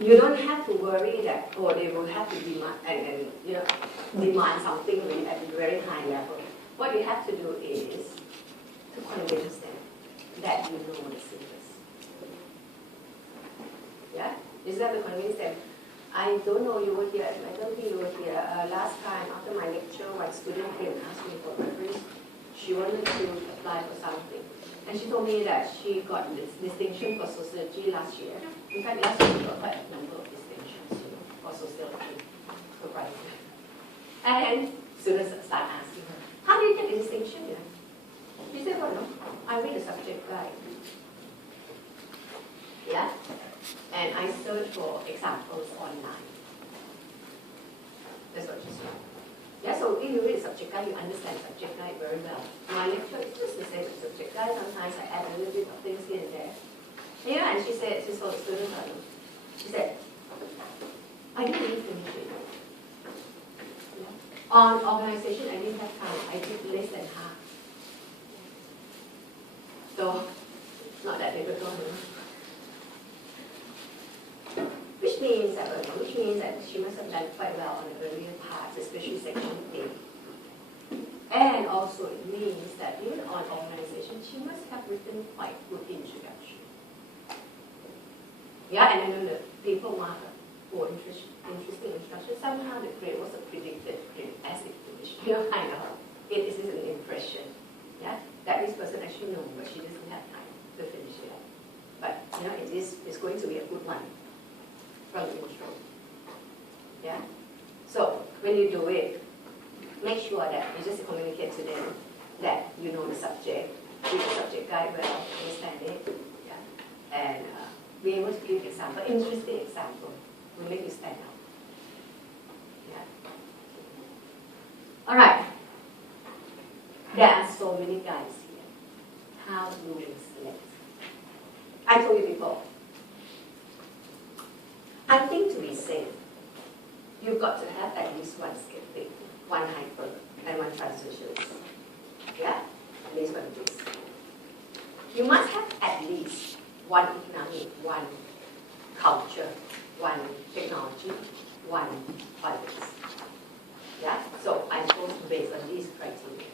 you don't have to worry that, oh, they will have to demand, and demand something really at a very high level. What you have to do is to convince them that you know the syllabus. Yeah? You just have to convince them. I don't know you were here, I don't think you were here. Last time after my lecture, one student came and asked me for reference. She wanted to apply for something. And she told me that she got this distinction for sociology last year. In fact, last year she got quite a number of distinctions, for sociology. Surprising. And students start asking her, how did you get the distinction? She said, well, no, I read the subject guide. Yeah? And I search for examples online. That's what she said. Yeah, so if you read the subject guide, you understand the subject guide very well. My lecture is just the same as subject guide. Sometimes I add a little bit of things here and there. Yeah, and she said, she told the students, she said, I didn't really finish it. Yeah. On organization, I didn't have time. I did less than half. So, not that difficult. Which means that she must have done quite well on the earlier parts, especially section A. And also it means that even on organization, she must have written quite good introduction. Yeah, and then the paper marker for interesting instruction, somehow the grade was a predicted grade as it finished. Kind of. It is an impression. Yeah, that this person actually knows, but she doesn't have time to finish it up. But it's going to be a good one from the intro. Yeah? So when you do it, make sure that you just communicate to them that you know the subject, read the subject guide well, understand it, yeah? And be able to give example, interesting example, will make you stand out. Yeah? All right. There are so many guys here. How do we select? I told you before. I think to be safe, you've got to have at least one skeptic, one hyper, and one transitionist. Yeah? At least one of these. You must have at least one economic, one culture, one technology, one politics. Yeah? So I chose based on these criteria.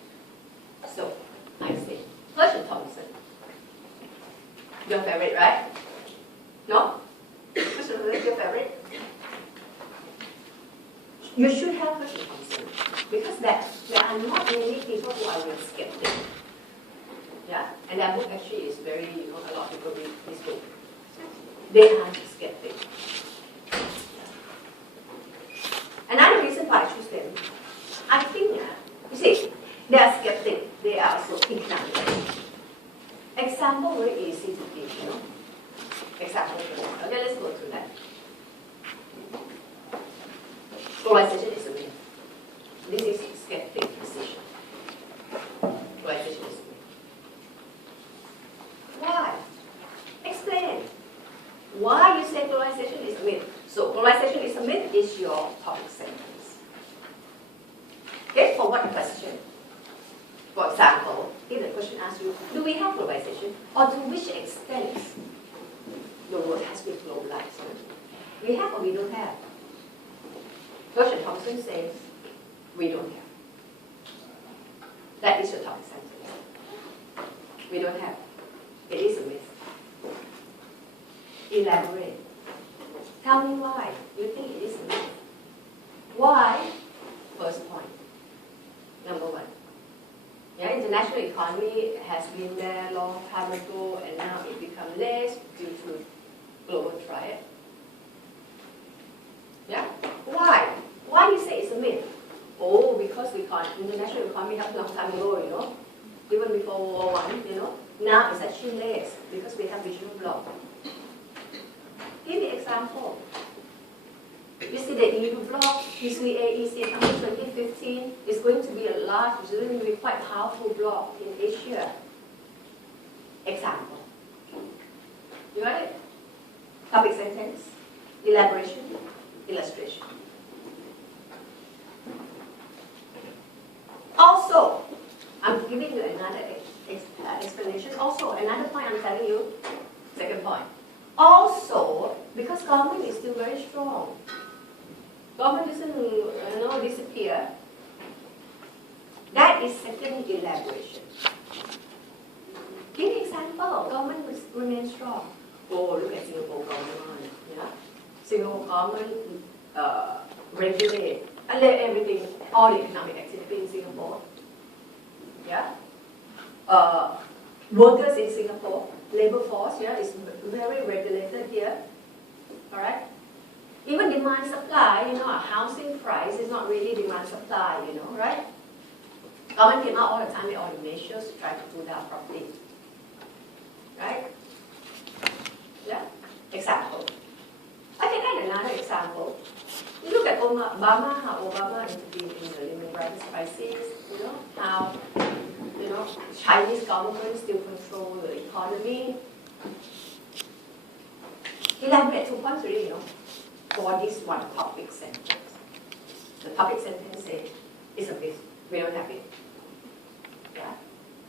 So I say, Herschel Thompson. Your favorite, right? No? Herschel Thompson, your favorite? You should have Herschel Thompson because there are not many people who are real skeptics. Yeah, and that book actually is very, a lot of people read this book. They are skeptics. Another reason why I choose them, I think, you see, they are skeptics, they are also ignorant. Example very easy to give, Example for that. Okay, let's go through that. Polarization is a myth. This is skeptic position. Polarization is a myth. Why? Explain. Why you say polarization is a myth? So polarization is a myth is your topic sentence. Okay, for what question? For example, if the question asks you, do we have globalization? Or to which extent the world has been globalized? We have or we don't have? Herschel Thompson says, we don't have. That is your topic sentence. We don't have. It is a myth. Elaborate. Tell me why you think it is a myth. Why? First point. Number one. Yeah, international economy has been there a long time ago and now it becomes less due to global triad. Yeah? Why? Why do you say it's a myth? Oh, because international economy happened a long time ago, even before World War I, Now it's actually less because we have regional bloc. Give me example. You see the EU bloc, PCA, after 2015 is going to be a large, it's going to be quite powerful bloc in Asia. Example. You got it? Topic sentence, elaboration, illustration. Also, I'm giving you another explanation. Also, another point I'm telling you, second point. Also, because government is still very strong. Government doesn't disappear. That is second elaboration. Give an example. Government remains strong. Oh, look at Singapore government. Yeah? Singapore government regulate and let everything, all the economic activity in Singapore. Yeah? Workers in Singapore, labor force, yeah, is very regulated here. All right? Even demand supply, a housing price is not really demand supply, right? Government came out all the time with all the measures to try to pull down property. Right? Yeah? Example. I can add another example. You look at Obama, how Obama intervened in the Lehman Brothers crisis, how Chinese government still control the economy. Elaborate 2 points really, for this one topic sentence. The topic sentence says, it's a myth. We don't have it. Yeah?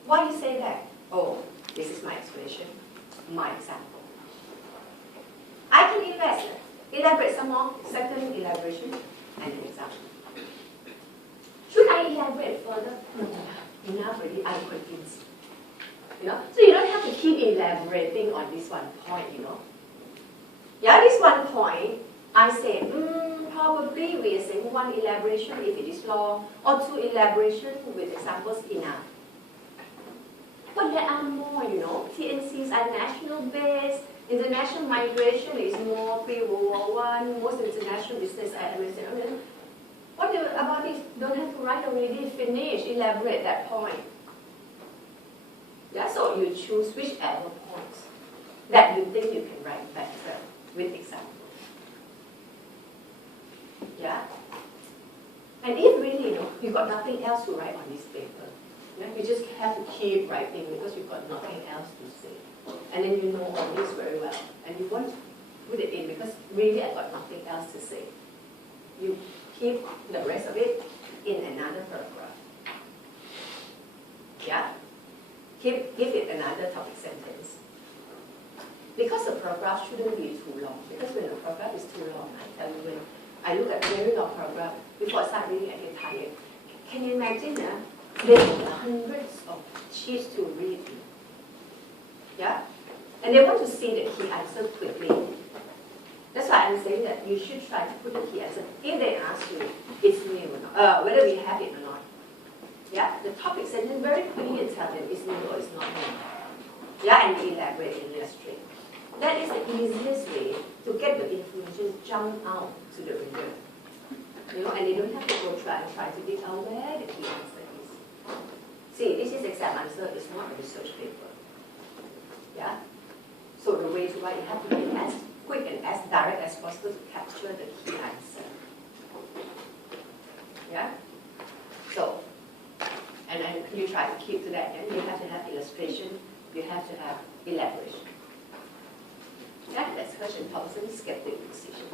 Why you say that? Oh, this is my explanation, my example. I can invest. Elaborate some more. Second elaboration and an example. Should I elaborate further? No, enough already. I'm convinced. So you don't have to keep elaborating on this one point. Yeah, this one point. I say, probably we are saying one elaboration if it is long, or 2 elaboration with examples enough. But there are more, TNCs are national based. International migration is more pre-World War I. Most international business are American. What about this? Don't have to write already. Finish. Elaborate that point. Yeah. So you choose whichever points that you think you can write better with examples. Yeah. And if really, you got nothing else to write on this paper, you just have to keep writing because you've got nothing else to say. And then you know all this very well. And you want to put it in because really I've got nothing else to say. You keep the rest of it in another paragraph. Yeah? Give it another topic sentence. Because the paragraph shouldn't be too long. Because when the paragraph is too long, I tell you, when I look at very long paragraph, before I start reading, I get tired. Can you imagine? There are hundreds of sheets to read. Yeah? And they want to see the key answer quickly. That's why I'm saying that you should try to put the key answer. If they ask you, it's new or not, whether we have it or not. Yeah? The topic sentence very quickly tell them it's new or it's not new. Yeah? And elaborate and illustrate. That is the easiest way to get the information jump out to the reader. And they don't have to go try to dig out where the key answer is. See, this is exam answer, it's not a research paper. Yeah? So the way to write, you have to be as quick and as direct as possible to capture the key answer. Yeah? So, and then you try to keep to that, and you have to have illustration, you have to have elaboration. Yeah, that's Hirsch and Thompson's skeptic decision.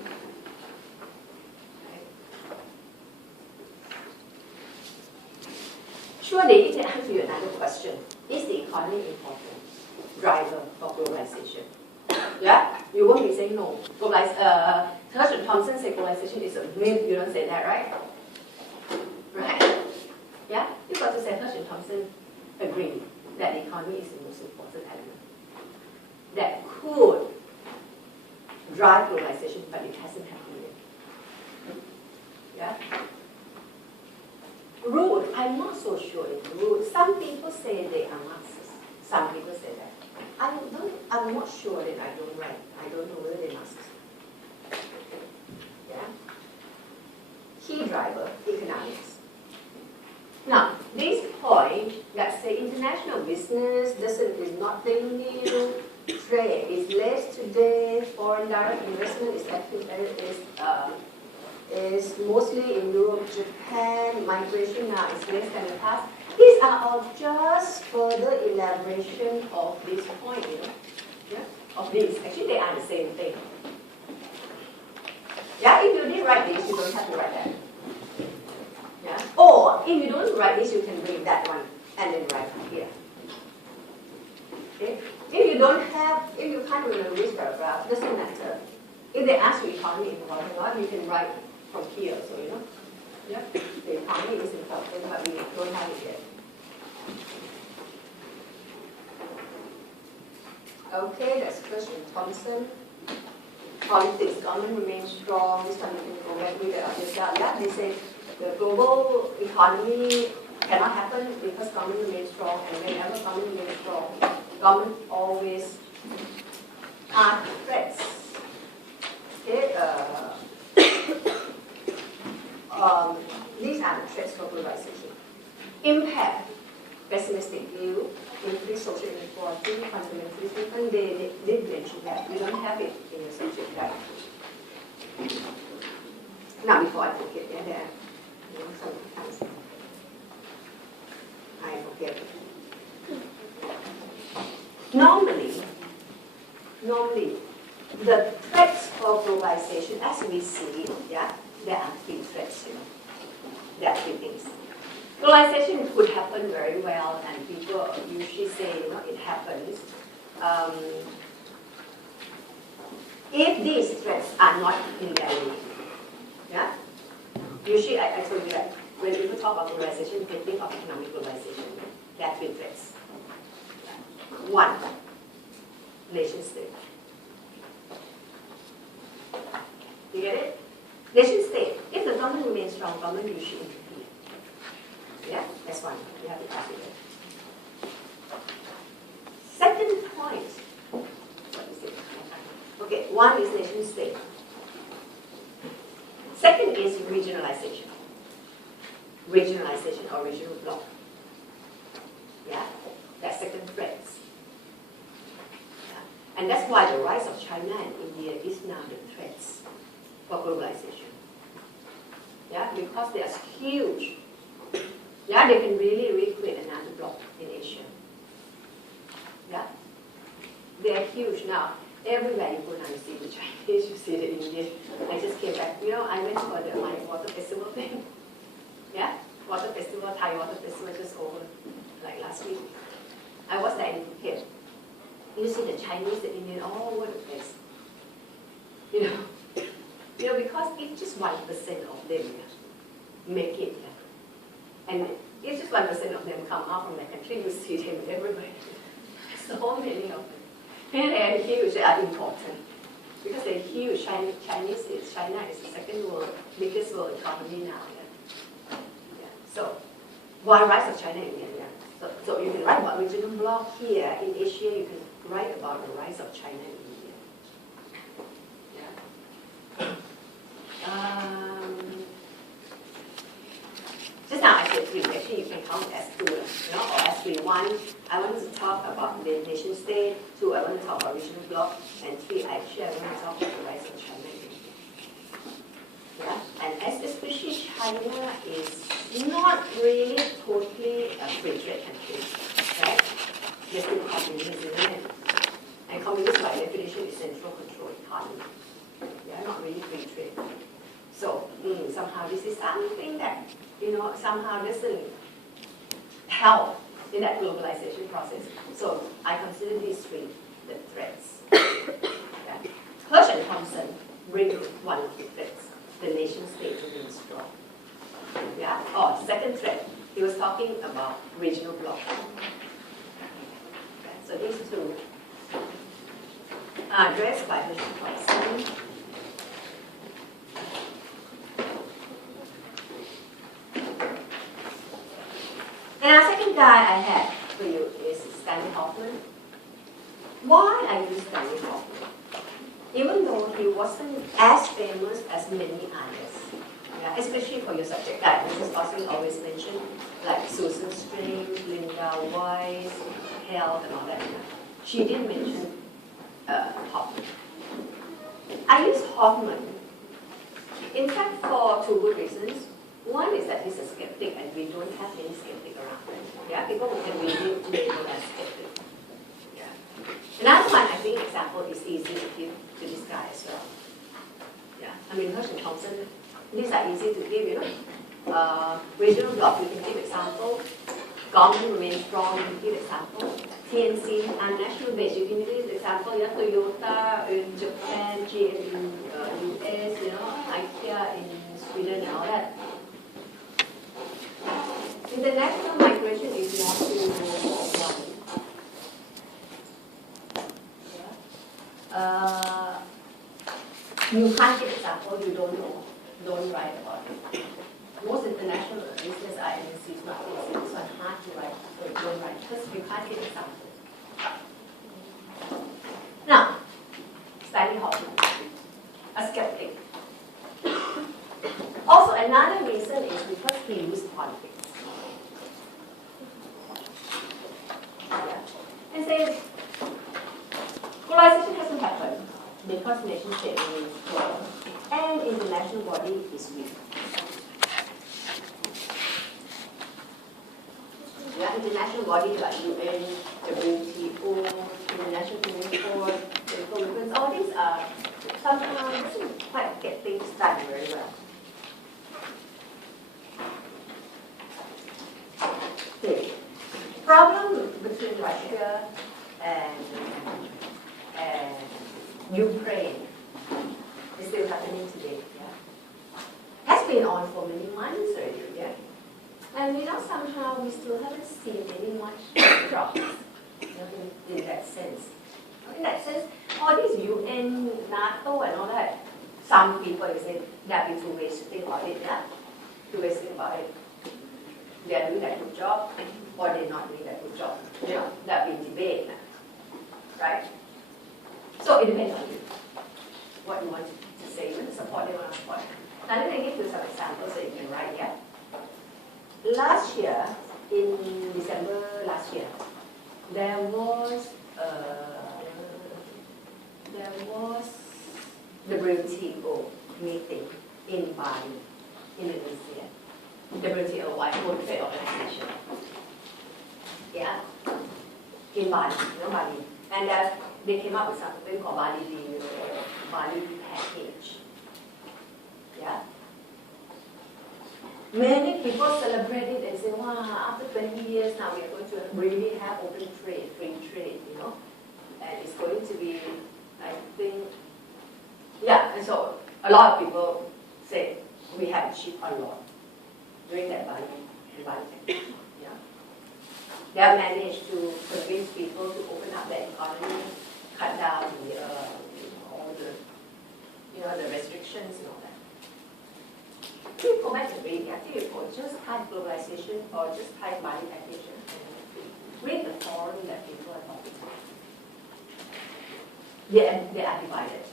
Okay. Sure, they need to answer you another question. Is the economy important driver for globalization? Yeah? You won't be saying no. Hirsch and Thompson say globalization is a myth. You don't say that, right? Right? Yeah? You've got to say Hirsch and Thompson agree that the economy is the most important element that could drive globalization, but it hasn't happened yet. Yeah? Root, I'm not so sure in root. Some people say they are Marxists. Some people say that. I'm not sure that I don't know whether they're Marxists. Yeah? Key driver, economics. Now, this point that say international business is nothing new. Trade is less today. Foreign direct investment is mostly in Europe, Japan. Migration now is less than the past. These are all just further elaboration of this point, Yeah? Of this. Actually, they are the same thing. Yeah, if you didn't write this, you don't have to write that. Yeah? Or if you don't write this, you can read that one and then write here. Okay? If you can't remember this paragraph, doesn't matter. If they they ask you economy important or not, you can write from here, so you know. Yeah, the economy is important, but we don't have it yet. Okay, that's question Thompson. Politics, government remains strong. This one you can go back with it. Yeah, they say the global economy cannot happen because government remains strong, and whenever government remains strong, government always are threats. Okay, these are the threats for globalization. Impact, pessimistic view, increased social inequality, fundamentalism, they did mention that. We don't have it in the subject guide. Now, before I forget, sometimes I forget. Normally, the threats for globalization, as we see it, there are three threats, There are three things. Globalization could happen very well, and people usually say, it happens. If these threats are not evaluated, usually I told you that when people talk about globalization, you can think of economic globalization. There are three threats. One, nation state. You get it? Nation state. If the government remains strong, government usually intervene. Yeah, that's one. You have to consider. Second point. What is it? Okay, one is nation state. Second is regionalization. Regionalization or regional bloc. Yeah, that's second threats. Yeah. And that's why the rise of China and India is now the threats for globalization. Yeah, because they are huge. Yeah, they can really create another bloc in Asia. Yeah, they are huge now. Everywhere you go now, you see the Chinese, you see the Indians. I just came back. I went for my water festival thing. Yeah, water festival, Thai water festival just over, like last week. I was there in Phuket. You see the Chinese, the Indian, all over the place. Because it's just 1% of them make it. And if just 1% of them come out from their country, you see them everywhere. So many of them. And they are huge, they are important. Because they're huge. China is the second biggest world economy now. Yeah. So, why rise of China and India? So you can write about regional bloc here. In Asia, you can write about the rise of China and India. Just now I said 3. Actually, you can count as 2, or as 3. 1, I want to talk about the nation state. 2, I want to talk about regional bloc. And 3, I want to talk about the rise of China and India. Yeah? And especially China is not really totally a free trade country, right? There's still communism, isn't it? And communism by definition is central control economy. They are not really free trade. So somehow this is something that somehow doesn't help in that globalization process. So I consider these 3 the threats. Yeah. Hirsch and Thompson bring one of the threats. The nation state remains strong. Yeah. Second threat. He was talking about regional bloc. Okay. So these 2 are addressed by Hirsch and Thompson. And our second guy I have for you is Stanley Hoffman. Why I use Stanley Hoffman? Even though he wasn't as famous as many others, especially for your subject guide, Mrs. Osling always mentioned, like Susan Strange, Linda Weiss, Held, and all that. She didn't mention Hoffman. I use Hoffman, in fact, for 2 good reasons. One is that he's a skeptic, and we don't have any skeptic around. Yeah, people who can really label as skeptic. Yeah. Another one, I think, example is easy to give to this guy as well. Yeah, I mean, Hirsch and Thompson, these are easy to give, Regional bloc, you can give example. Government remains strong, you can give example. CNC and national base. You give me this example, yeah, Toyota in Japan, GM in US, you know, IKEA in Sweden and all that. International migration is not too one. Yeah. You can't give example, you don't know, don't write about it. Most international business are MNCs, not easy, so it's hard to write, so you don't write, because you can't give example. Now, Stanley Hoffman, a skeptic. Also, another reason is because he used politics. Yeah. And says, globalization hasn't happened because nation state remains strong and international body is weak. Yeah, international bodies like UN, WTO, International Criminal Court, Philippines, all these are sometimes doesn't quite get things done very well. Okay. Problem between Russia and Ukraine is still happening today. Yeah, has been on for many months already. Yeah. And you know, somehow we still haven't seen any much progress, you know, in that sense. In that sense, all these UN, NATO and all that, some people say there are two ways to think about it, yeah? Two ways to think about it. They are doing that good job, or they're not doing that good job. You know, that will be debate, right? So it depends on you, what you want to say. You want to support, they want to support. Now let me give you some examples so you can write, yeah? Last year, in December last year, there was the WTO meeting in Bali, Indonesia. WTO, World Trade Organization. Yeah, in Bali, you know, Bali. And they came up with something called Bali Deal, Bali Package. Yeah. Many people celebrate it and say, wow, after 20 years now we are going to really have open trade, free trade, you know. And it's going to be, I think, yeah, and so a lot of people say we have achieved a lot during that Bali thing. Yeah. They have managed to convince people to open up their economy, cut down all the restrictions and all that. If you go back and read, actually, just type globalization or just type Bali package, read the forum that people are talking about. They are divided.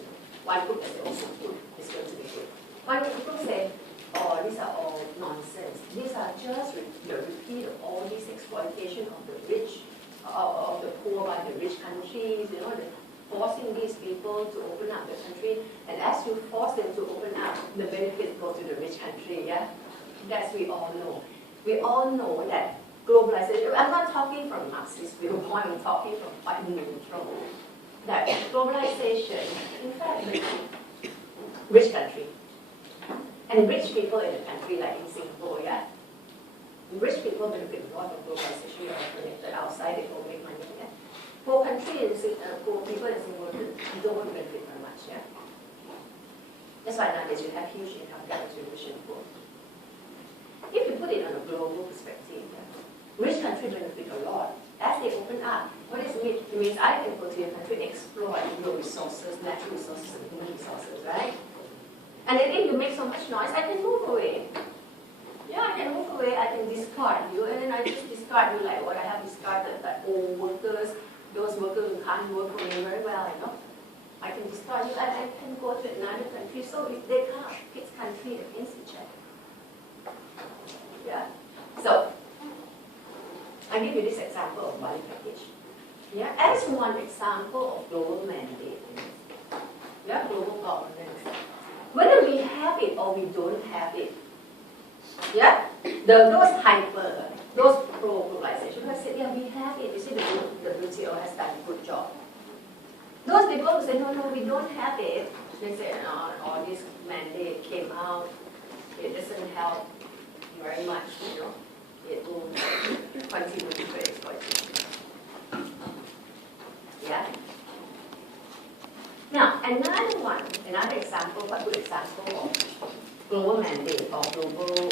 One group says, oh, good, it's going to be good. One group say, oh, these are all nonsense. These are just the repeat of all this exploitation of the rich, of the poor by the rich countries, you know, forcing these people to open up the country, and as you force them to open up, the benefits go to the rich country, yeah? That's we all know. We all know that globalization, I'm not talking from Marxist viewpoint, I'm talking from quite neutral. That globalization, in fact, rich country, and rich people in the country, like in Singapore, yeah? Rich people benefit a lot from globalization, they are connected outside, they don't make money, yeah? Poor country in poor people in Singapore don't benefit very much, yeah? That's why nowadays you have huge income gap between rich and poor. If you put it on a global perspective, yeah, rich countries benefit a lot. As they open up, what does it mean? It means I can go to your country and exploit your resources, natural resources and human resources, right? And then if you make so much noise, I can move away. Yeah, I can move away, I can discard you, and then I just discard you like what I have discarded, like old workers, those workers who can't work for me very well, you know. I can discard you, and I can go to another country, so they can't pit country against each other. Yeah. So, I give you this example of Bali package. Yeah, as one example of global mandate. Yeah, global governance. Whether we have it or we don't have it, yeah, those pro-globalization have said, yeah, we have it. You see, the WTO has done a good job. Those people who say, no, we don't have it, they say, no, all this mandate came out, it doesn't help very much, you know. It will continue to be exploited. Yeah. Now, another example, a good example of global mandate or global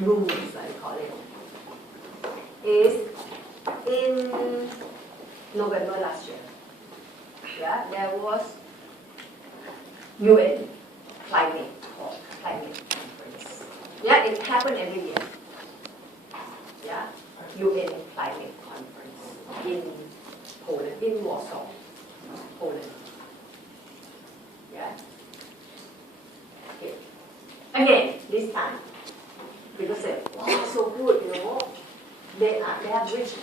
rules, I call it, is in November last year. Yeah, there was UN climate conference. Yeah, it happened every year. Yeah, UN climate conference in Poland, in Warsaw, Poland. Yeah. Okay. Again, this time, people say, wow, so good, you know. They have reached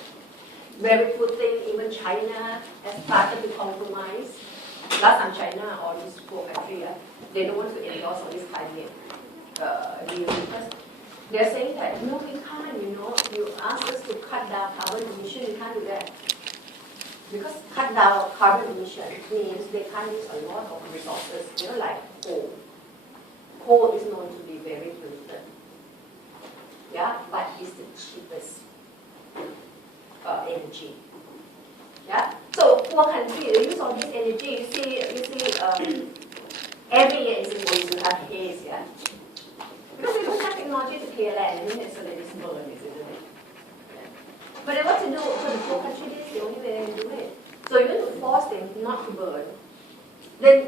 very good thing. Even China has started to compromise. Last time China or these poor countries, they don't want to endorse all this climate deal because they're saying that no, we can't. You know, you ask us to cut down carbon emission, we can't do that. Because cut down carbon emission means they can't use a lot of resources, you know, like coal. Coal is known to be very pollutant. Yeah, but it's the cheapest energy. Yeah. So poor country, they use all this energy. You see, every year is going to have haze. Yeah. Because they don't have technology to clear land, isn't it? So they just burn, isn't it? Yeah. But then what to do for the poor country? This is the only way they do it. So you're going to force them not to burn. Then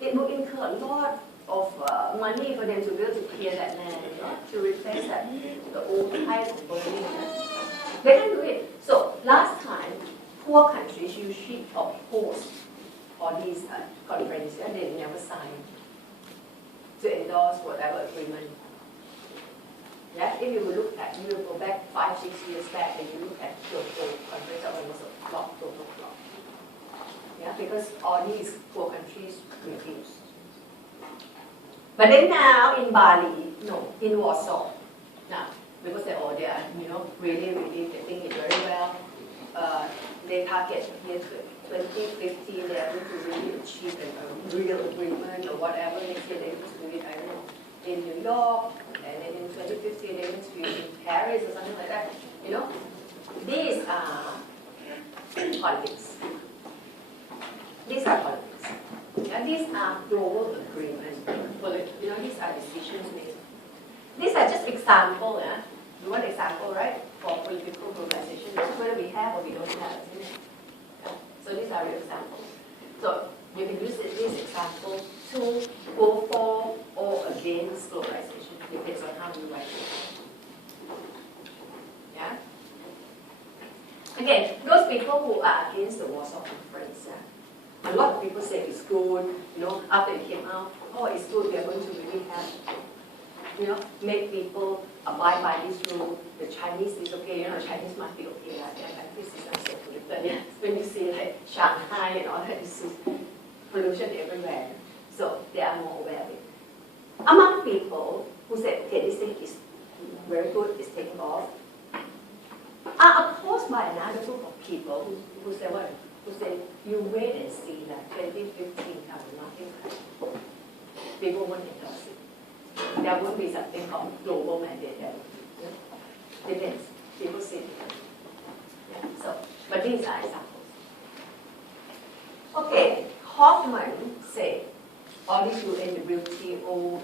it will incur a lot of money for them to be able to clear that land, you know, to replace that the old type of burning. They can do it. So last time, poor countries usually oppose all these conferences, and they never signed to endorse whatever agreement. Yeah, if you look at, you will go back 5-6 years back, and you look at Kyoto conference, that was a flop, total flop. Yeah, because all these poor countries refused. But then now in Bali, no, in Warsaw, now people say, oh, they are, you know, really getting it very well. They target here 2050, they are going to really achieve a real agreement or whatever. Next year they're going to do it, I don't know, in New York, and then in 2050 they're going to be in Paris or something like that. You know, these are politics. These are politics. Yeah, these are global agreements. You know, these are decisions made. These are just examples. Yeah? You want example, right? For political globalization, whether we have or we don't have. Yeah? So these are real examples. So you can use these examples to go for or against globalization. Depends on how you write it. Yeah. Again, those people who are against the Warsaw Conference. Yeah? A lot of people say it's good, you know, after it came out, oh, it's good, we are going to really have, you know, make people abide by this rule. The Chinese is okay, you know, Chinese must be okay, right? Their country is not so polluted. Yeah. When you see like Shanghai and all that, this is pollution everywhere. So they are more aware of it. Among people who say, okay, this thing is very good, it's taken off, are opposed by another group of people who say, what? Who say, you wait and see that 2015 comes, nothing happens. People won't endorse it. There won't be something called global mandate there. Yeah? Depends. People see it. Yeah. So, but these are examples. Okay, Hoffman said, all these UN, the WTO,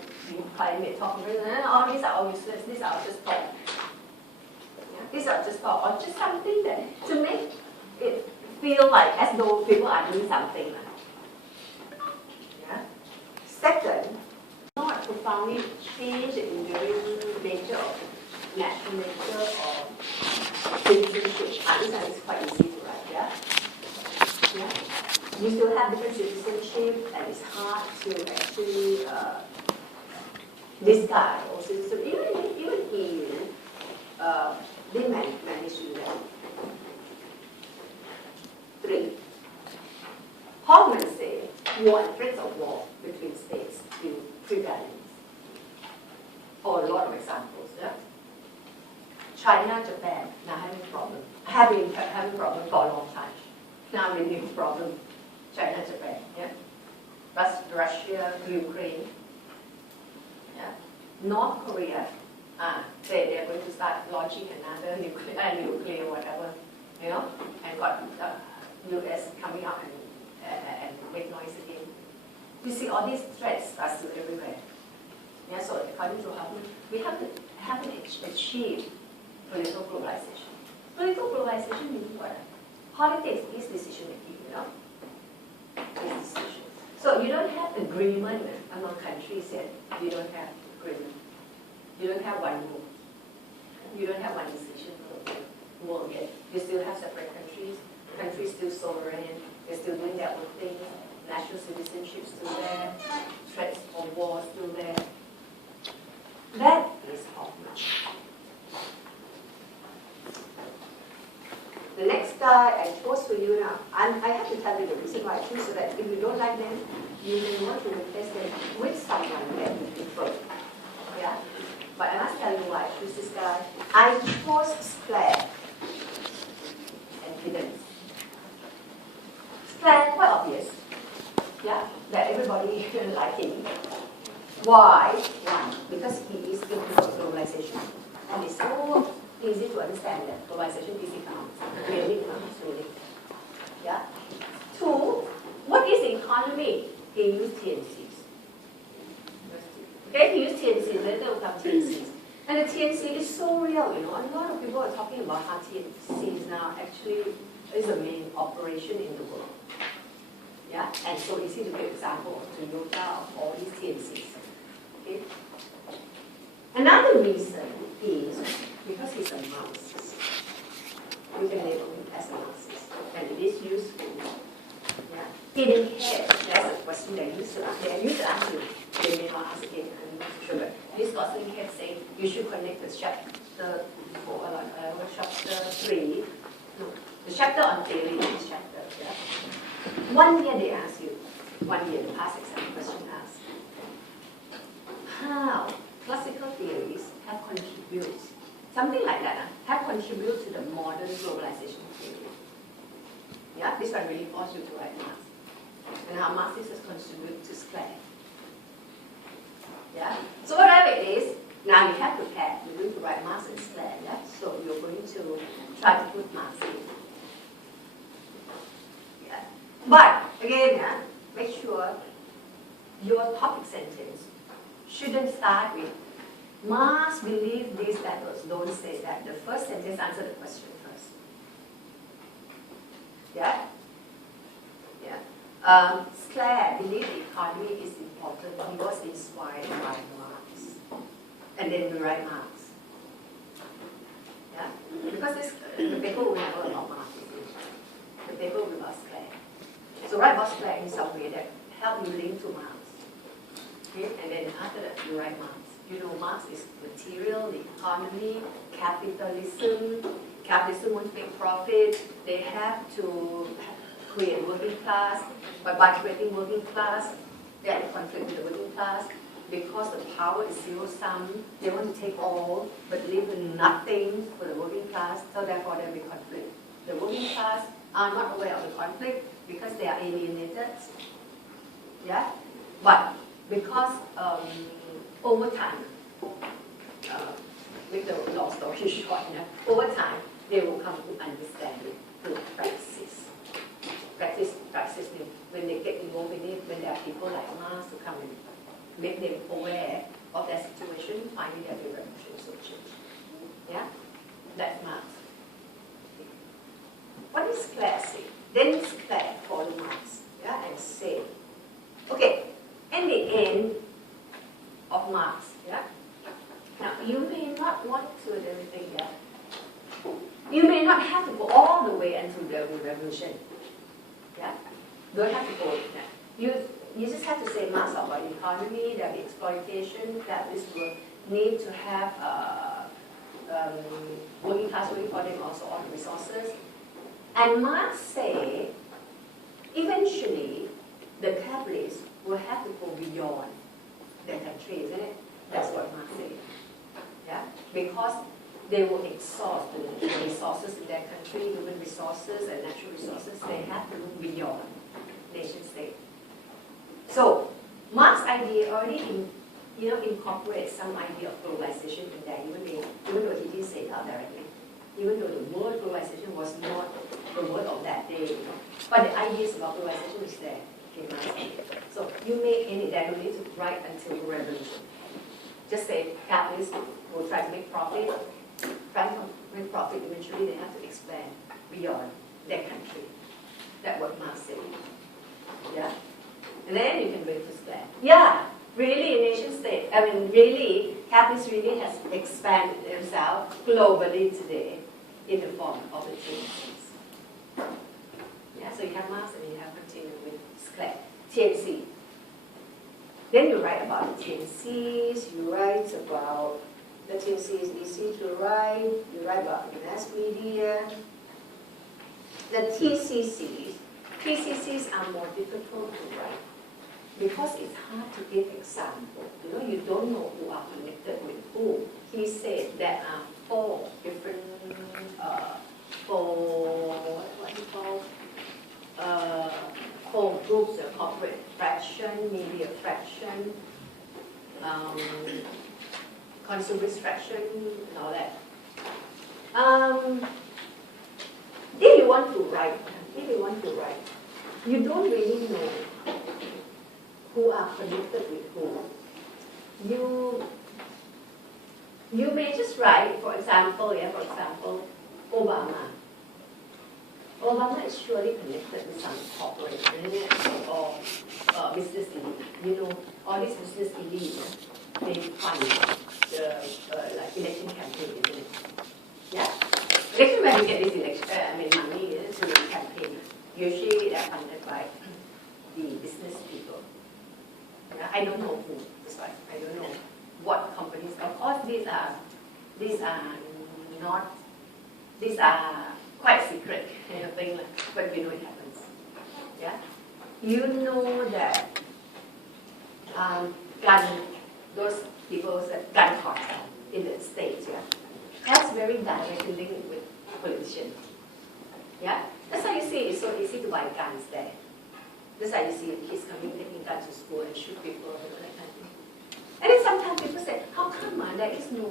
climate talk, all these are all useless. These are just talk. Yeah? These are just talk, or just something that to make it feel like as though people are doing something. Yeah. Second, not profoundly change the enduring nature of national nature or citizenship. This is quite easy to write. Yeah. Yeah. You still have different citizenship, and it's hard to actually disguise or citizenship. Even EU, they manage to do that. 3. Hoffman said, war and threats of war between states will prevalent. Or a lot of examples, yeah? China, Japan, now having problem. Having problem for a long time. Now we have problem. China, Japan, yeah? Russia, Ukraine, yeah? North Korea, they're going to start launching another nuclear whatever, you know, and got US coming out and make noise again. You see all these threats are still everywhere. Yeah, so according to Huffman, we haven't achieved political globalization. Political globalization means what? Politics is decision making, you know? It's decision. So you don't have agreement among countries yet. You don't have agreement. You don't have one rule. You don't have one decision for the world yet. You still have separate countries. Countries still sovereign. They're still doing their own things. National citizenship still there. Threats of war still there. That is Hoffman. The next guy I chose for you now, and I have to tell you the reason why I choose so that if you don't like them, you may want to replace them with someone that you prefer. Yeah? But I must tell you why I choose this guy. I chose Sclair and Giddens. Sclair, quite obvious. Yeah? That everybody like him. Why? One, because he is in globalization. And it's so easy to understand that globalization is economics. Really economics, really. Yeah? Two, what is the economy? He used TNCs. Okay, he used TNCs, then they will come TNCs. And the TNC is so real, you know. A lot of people are talking about how TNCs now actually is the main operation in the world. Yeah? And so easy to give example of Toyota of all these TNCs. Okay? Another reason is because he's a Marxist. We can label him as a Marxist. And it is useful. Yeah. In here, there's a question they used to ask you. They may not ask again, I'm not sure. But this Gosling kept saying you should connect the chapter 4, chapter 3. No, the chapter on theory, this chapter. Yeah. 1 year they ask you. 1 year, the past exam question asked. How classical theories have contributed, something like that, have contributed to the modern globalization theory. Yeah, this one really forces you to write Marx. And how Marxism has contributed to Sclair. Yeah, so whatever it is, now you have to pair. You're going to write Marx and Sclair, yeah? So you're going to try to put Marx in. Yeah. But again, yeah, make sure your topic sentence shouldn't start with Marx believed these methods. Don't say that. The first sentence answer the question first. Yeah? Yeah. Sclair believed the economy is important. He was inspired by Marx. And then we write Marx. Yeah? Because the paper will never about Marx. The paper will about Sclair. So write about Sclair in some way that help you link to Marx. Okay? And then after that, you write Marx. You know, Marx is material, the economy, capitalism. Capitalism wants to make profit. They have to create working class. But by creating working class, they are in conflict with the working class. Because the power is zero-sum, they want to take all, but leave nothing for the working class, so therefore there will be conflict. The working class are not aware of the conflict because they are alienated. Yeah? But because over time, make the long story short, over time, they will come to understand it through praxis. Praxis means when they get involved in it, when there are people like Marx to come and make them aware of their situation, finding their direction solutions. Yeah? That's Marx. What is Sclair say? Then Sclair follow Marx, yeah, and say, okay, in the end of Marx, yeah. Now you may not want to do everything yet. You may not have to go all the way until the revolution. Yeah? Don't have to go there. You just have to say Marx about the economy, there'll be exploitation, that this will need to have working class working for them also all the resources. And Marx say, eventually, the capitalists will have to go beyond their country, isn't it? That's what Marx said. Yeah? Because they will exhaust the resources in their country, human resources and natural resources. They have to look beyond nation state. So, Marx's idea already incorporates some idea of globalization in there, even though he didn't say it out directly. even though the word globalization was not the word of that day, but the ideas about globalization is there. Okay, so you make any, they don't need to write until the revolution. Just say capitalists will try to make profit. Try to make profit, eventually they have to expand beyond their country. That what Marx said. Yeah? And then you can bring to square. Yeah, really a nation state, I mean really, capitalists really has expanded themselves globally today in the form of the two nations. Yeah, so you have Marx and you have continued with Square. TNC. Then you write about the TNCs, you write about, the TNC is easy to write, you write about the mass media. The TCCs are more difficult to write because it's hard to give examples. You know, you don't know who are connected with who. He said there are four different, four groups, a corporate fraction, media fraction, consumerist fraction, and all that. If you want to write, you don't really know who are connected with who. You may just write, for example, Obama. Obama is surely connected with some corporation or business elite. You know, all these business elite, they fund the like election campaign, isn't it? Yeah. Election, when you get this election, money to the campaign, usually they're funded by the business people. Yeah? I don't know who. That's why I don't know what companies. Of course, these are quite secret kind of thing, but we know it happens. Yeah, you know that those people that gun cartel in the States, yeah, has very direct link with politicians. Yeah, that's how you see it's so easy to buy guns there. That's how you see kids coming taking guns to school and shoot people and all that kind of thing. And then sometimes people say, how come there is no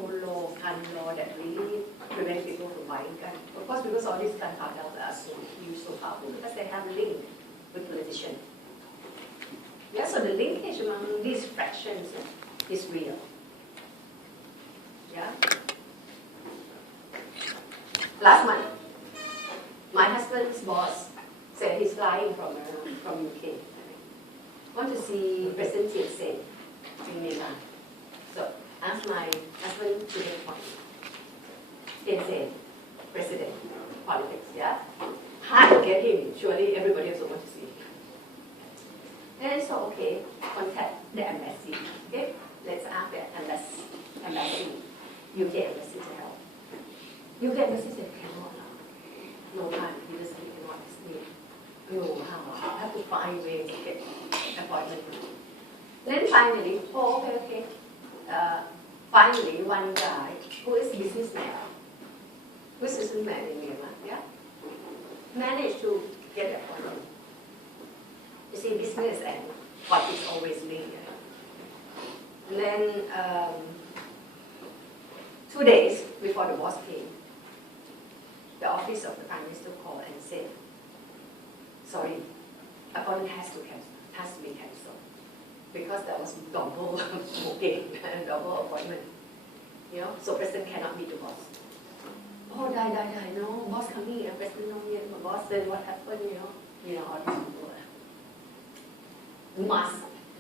gun law that really prevents people from buying guns? Of course, because all these gun cartels are so huge, so powerful, because they have a link with politicians. Yeah, so the linkage among these fractions is real. Yeah. Last month, my husband's boss said he's flying from UK. Want to see President Thein Sein in Milan. So asked my husband to get point. Thein Sein, president, politics, yeah? Hard to get him. Surely everybody also wants to see him. And so, okay, contact the embassy. Okay, let's ask the embassy, UK embassy to help. UK embassy said, cannot. No time, he doesn't cannot sleep. No, how? I have to find ways to get appointment. Then finally, okay. Finally, one guy who is businessman in Myanmar, yeah, managed to get an appointment. You see, business and politics always linked. And then 2 days before the boss came, the office of the Prime Minister called and said, sorry, appointment has to be cancelled. Because there was double booking, double appointment. You know, so President cannot meet the boss. Oh, die, no, boss coming, and President not meet the boss, then what happened, you know, all these people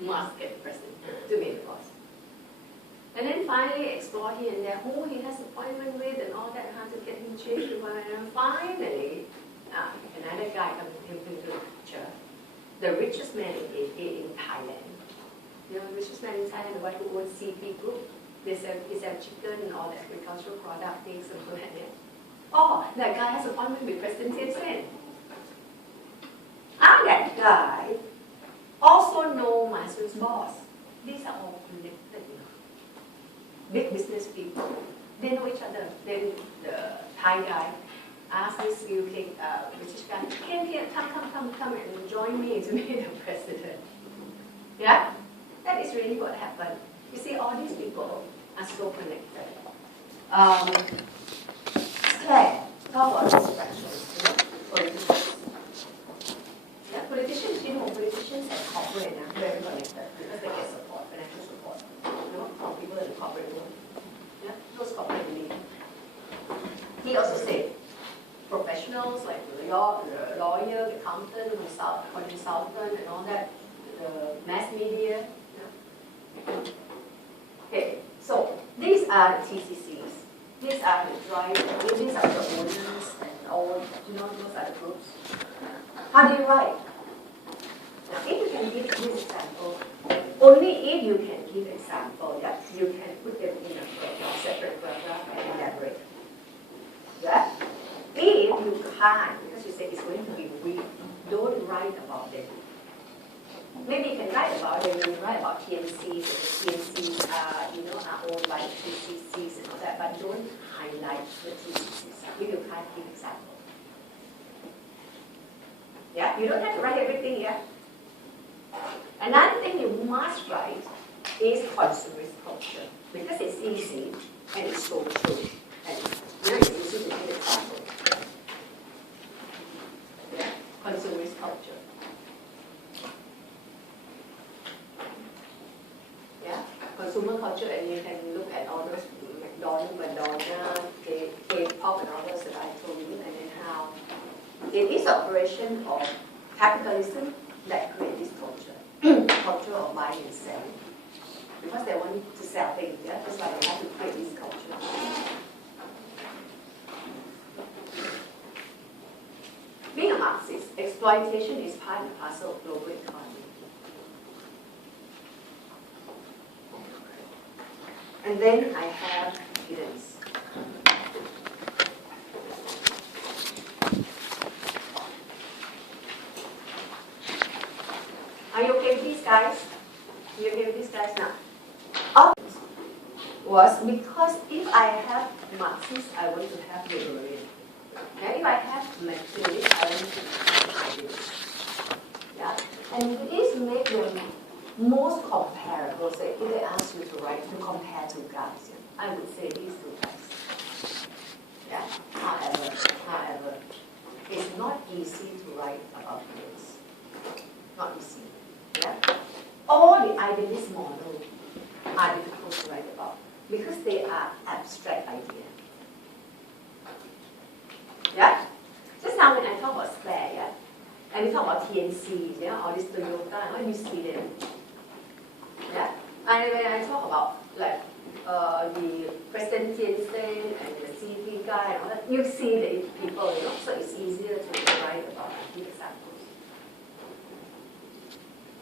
must get the President to meet the boss. And then finally explore here and there who he has appointment with and all that, how to get him changed. And finally, another guy comes into the picture, the richest man in Thailand. You know, richest man in Thailand, the one who owns CP Group. They sell chicken and all the agricultural product things and all that. Yeah. Oh, that guy has an appointment with President Thein Sein. And that guy also knows my husband's boss. These are all connected, you know. Big business people. They know each other. Then the Thai guy asked this UK British guy, come and join me to meet the president. Yeah? That is really what happened. You see, all these people are so connected. can talk about distractions, politicians. Yeah, politicians, politicians and corporate are very connected because they get support, financial support, from people in the corporate world. Yeah, those corporate elite. He also said, professionals like the lawyer, the accountant, consultant, and all that, the mass media. Okay, so these are the TCCs. These are the drivers. These are the owners and all. Those are the groups. How do you write? Now, if you can give this example, only if you can give example, yeah, you can put them in a separate paragraph and elaborate. Yeah. If you can't, because you say it's going to be weak, don't write about them. Maybe you can write about it, you write about TNCs, and the TNCs are owned by TCCs and all that, but don't highlight the TCCs if you can't give example. Yeah, you don't have to write everything, yeah? Another thing you must write is consumerist culture, because it's easy and it's so true, and it's easy to give example. Yeah, consumerist culture. Yeah, consumer culture, and you can look at all those McDonald's, Madonna, K-pop, and all those that I told you, and then how it is operation of capitalism that creates this culture, culture of buying and selling, because they want to sell things. Yeah, that's why they have to create this culture. Being a Marxist, exploitation is part and parcel of global economy. And then I have evidence. Are you okay with these guys? You okay with these guys now? Was because if I have Marxist, I want to have libertarian. And if I have materialist, I want to have idealist. Yeah? And these make them most comparable. So if they ask you to write, to compare two guys, I would say these two guys. Yeah? However, it's not easy to write about this. Not easy. Yeah? All the idealist models are difficult to write about because they are abstract ideas. Yeah? Just now when I talk about Square, yeah? And we talk about TNC, yeah, or this Toyota, when you see them. Yeah? And when I talk about like the President Tiansen and the CV guy and all that, you see the people, so it's easier to write about the examples.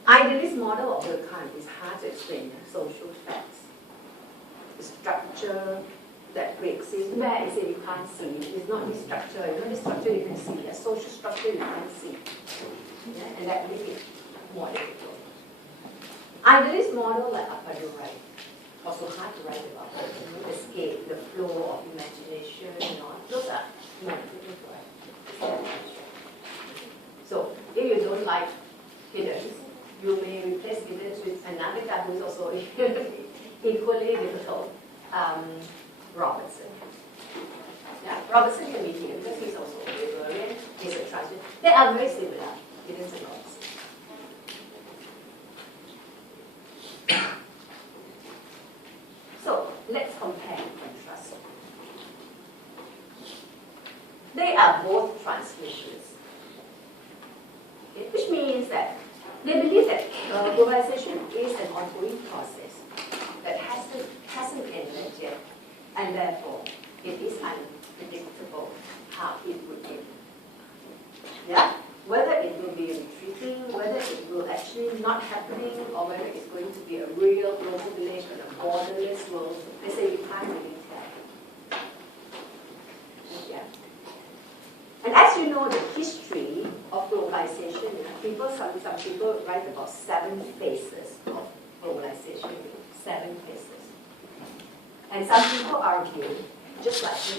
Idealist model of the kind is hard to explain, social facts. The structure that pre-exists, where is it you can't see? It's not this structure, this structure you can see, a social structure you can't see. Yeah? And that makes it more difficult. Idealist model like Appadurai, also hard to write about. Escape, the flow of imagination, those are more difficult to write. So if you don't like Giddens, you may replace Giddens with another guy who is also equally difficult, Robertson. Yeah, Robertson can be here because he's also a libertarian, he's a transient. They are very similar, Giddens and Robertson. So let's compare and contrast. They are both transmissionists, okay? Which means that they believe that globalization is an ongoing process that hasn't ended yet, and therefore it is unpredictable how it would end. Yeah? Whether it will be retreating, whether it will actually not happening, or whether it's going to be a real global village and a borderless world, they say we can't really tell. Yeah. And as you know, the history of globalization, some people write about 7 phases of globalization, 7 phases. And some people argue, just like me,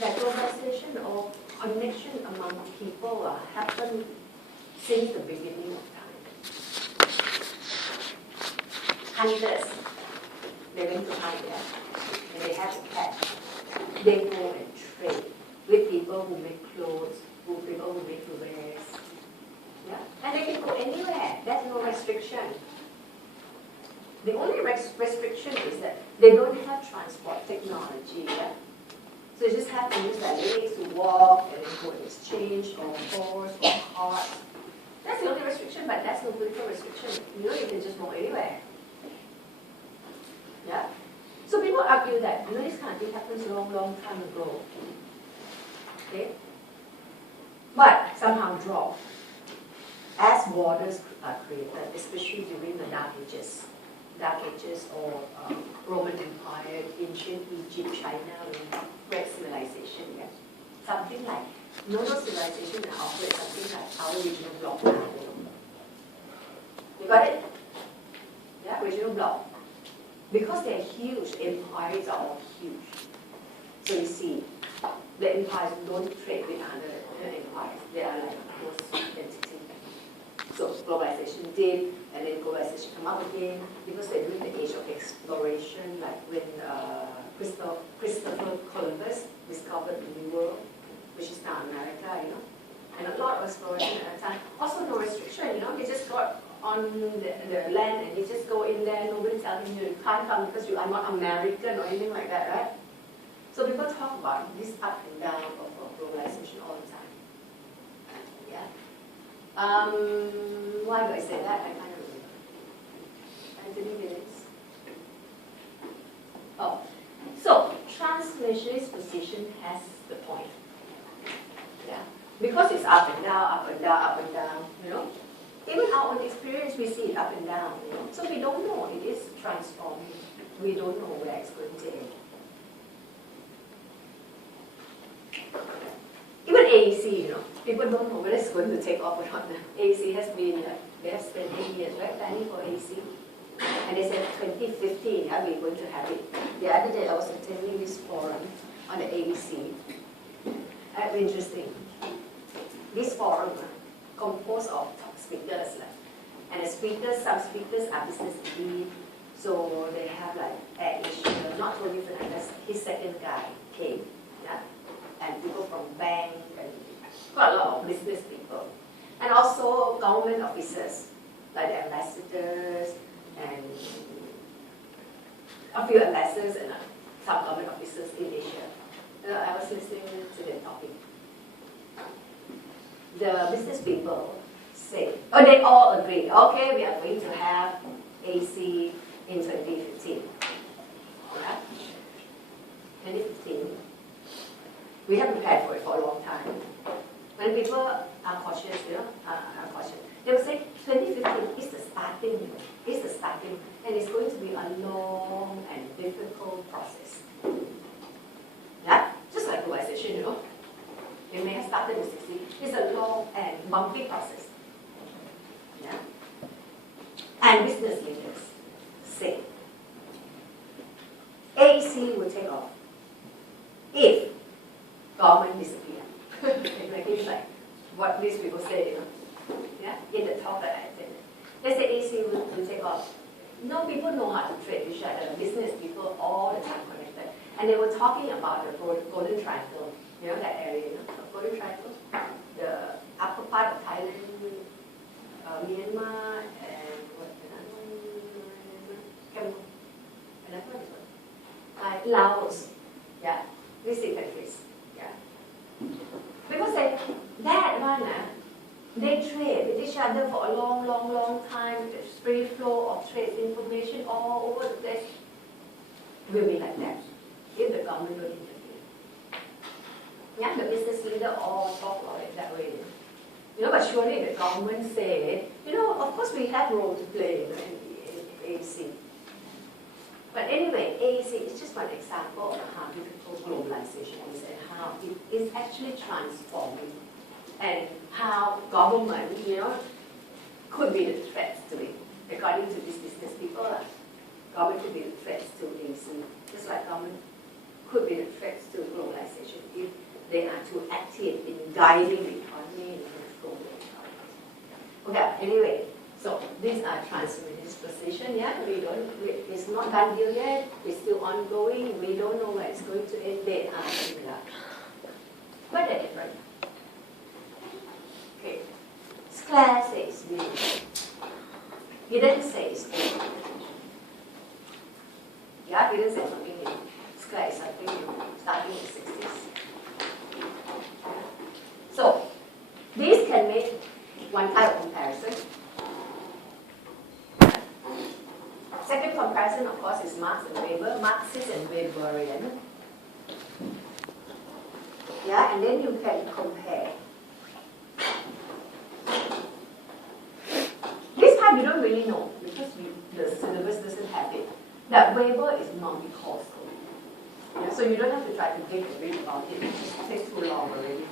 that globalization or connection among people happened since the beginning of time. Hunters, they went to hunt, and they have a catch. They go and trade with people who make clothes, people who make wares. Yeah? And they can go anywhere. There's no restriction. The only restriction is that they don't have transport technology. Yeah? So you just have to use their legs to walk and then go and exchange or horse or cart. That's the only restriction, but that's no political restriction. You know, you can just walk anywhere. Yeah? So people argue that, you know, this kind of thing happens a long, long time ago. Okay? But somehow dropped as borders are created, especially during the Dark Ages. Dark Ages or Roman Empire, ancient Egypt, China, great civilization. Yeah? Something like, no civilization that operates something like our regional bloc now. You got it? Yeah, regional bloc. Because they're huge, empires are all huge. So you see, the empires don't trade with other empires. They are like close entities. So globalization did, and then globalization come up again, because they're during the age of exploration, like when Christopher Columbus discovered the New World, which is now America, you know. And a lot of exploration at that time. Also no restriction, you know, they just got on the land and you just go in there, nobody telling you you can't come because you are not American or anything like that, right? So people talk about this up and down of globalization all the time. Yeah. Why do I say that? I can't remember. Anthony Williams. Oh, so transnationalist position has the point. Yeah, because it's up and down, up and down, up and down. You know, even our own experience, we see it up and down. You know, so we don't know. It is transforming. We don't know where it's going to end. Even AEC, you know, people don't know whether it's going to take off or not. AEC has been, they have spent 8 years, right, planning for AEC. And they said 2015, yeah, we're going to have it. The other day I was attending this forum on the ABC. Interesting. This forum composed of top speakers. And the speakers, some speakers are business elite. So they have like Air Asia, not Tony Fernandez, his second guy came. Yeah? And people from bank and quite a lot of business people. And also government officers, like the ambassadors and a few ambassadors and some government officers in Asia. I was listening to the topic. The business people say, oh, they all agree, okay, we are going to have AC in 2015. Yeah? 2015. We have prepared for it for a long time. When people are cautious, you know, are cautious, they will say 2015 is the starting, and it's going to be a long and difficult process. Yeah, just like globalization, you know, it may have started in 60. It's a long and bumpy process. Yeah, and business leaders say AEC will take off if government disappear. It's like what these people say, you know. Yeah, in the talk that I attended. They say AC will take off. No, people know how to trade each other. Business people all the time connected. And they were talking about the Golden Triangle. You know that area, you know, the Golden Triangle? The upper part of Thailand, Myanmar, and what, another one? Laos. Yeah, these 3 countries. Because that one, they trade with each other for a long, long, long time. There's free flow of trade information all over the place. Will be like that if the government will interfere. Yeah, the business leader all talk about it that way. You know, but surely the government said, you know, of course we have role to play, you know, in AEC. But anyway, AEC is just one example of how difficult globalization is and how it is actually transforming and how government, you know, could be the threats to it. According to these business people, government could be the threats to AEC, just like government could be the threats to globalization if they are too active in guiding the economy and controlling the economy. Okay, anyway. So these are transhumanist position, yeah. It's not done deal yet. It's still ongoing. We don't know where it's going to end. They are similar. But they're different. Okay. Sclair says new. Giddens says old. Yeah, Giddens says something new. Sclair is something new, starting in the 60s. So, these can make one type of comparison. Second comparison, of course, is Marx and Weber, Marxist and Weberian. Yeah, and then you can compare. This part you don't really know because the syllabus doesn't have it. That Weber is non-causal. Yeah, so you don't have to try to dig and read about it. It just takes too long already.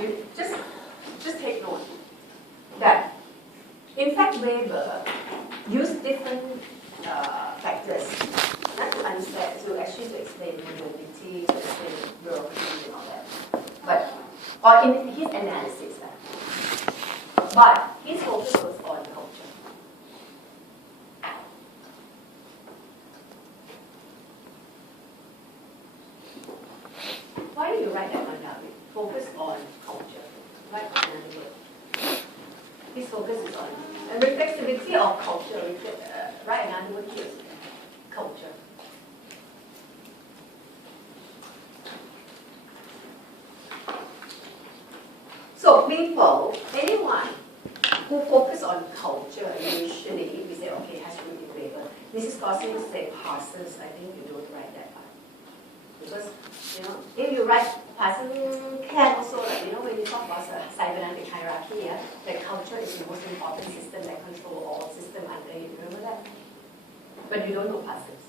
You just take note that, in fact, Weber used different factors to understand, to explain modernity, to explain bureaucracy and all that. But, or in his analysis, but his focus was on culture. Why don't you write that one down? Focus on culture. Write another word. His focus is on reflexivity of culture. Write another word here. Culture. So people, anyone who focus on culture, usually we say, okay, it has to be in Weber. Mrs. Gosling said Parsons. I think you don't write that part. Because, if you write Parsons can also, when you talk about cybernetic hierarchy, that culture is the most important system that controls all systems under you. Remember that? But you don't know Parsons.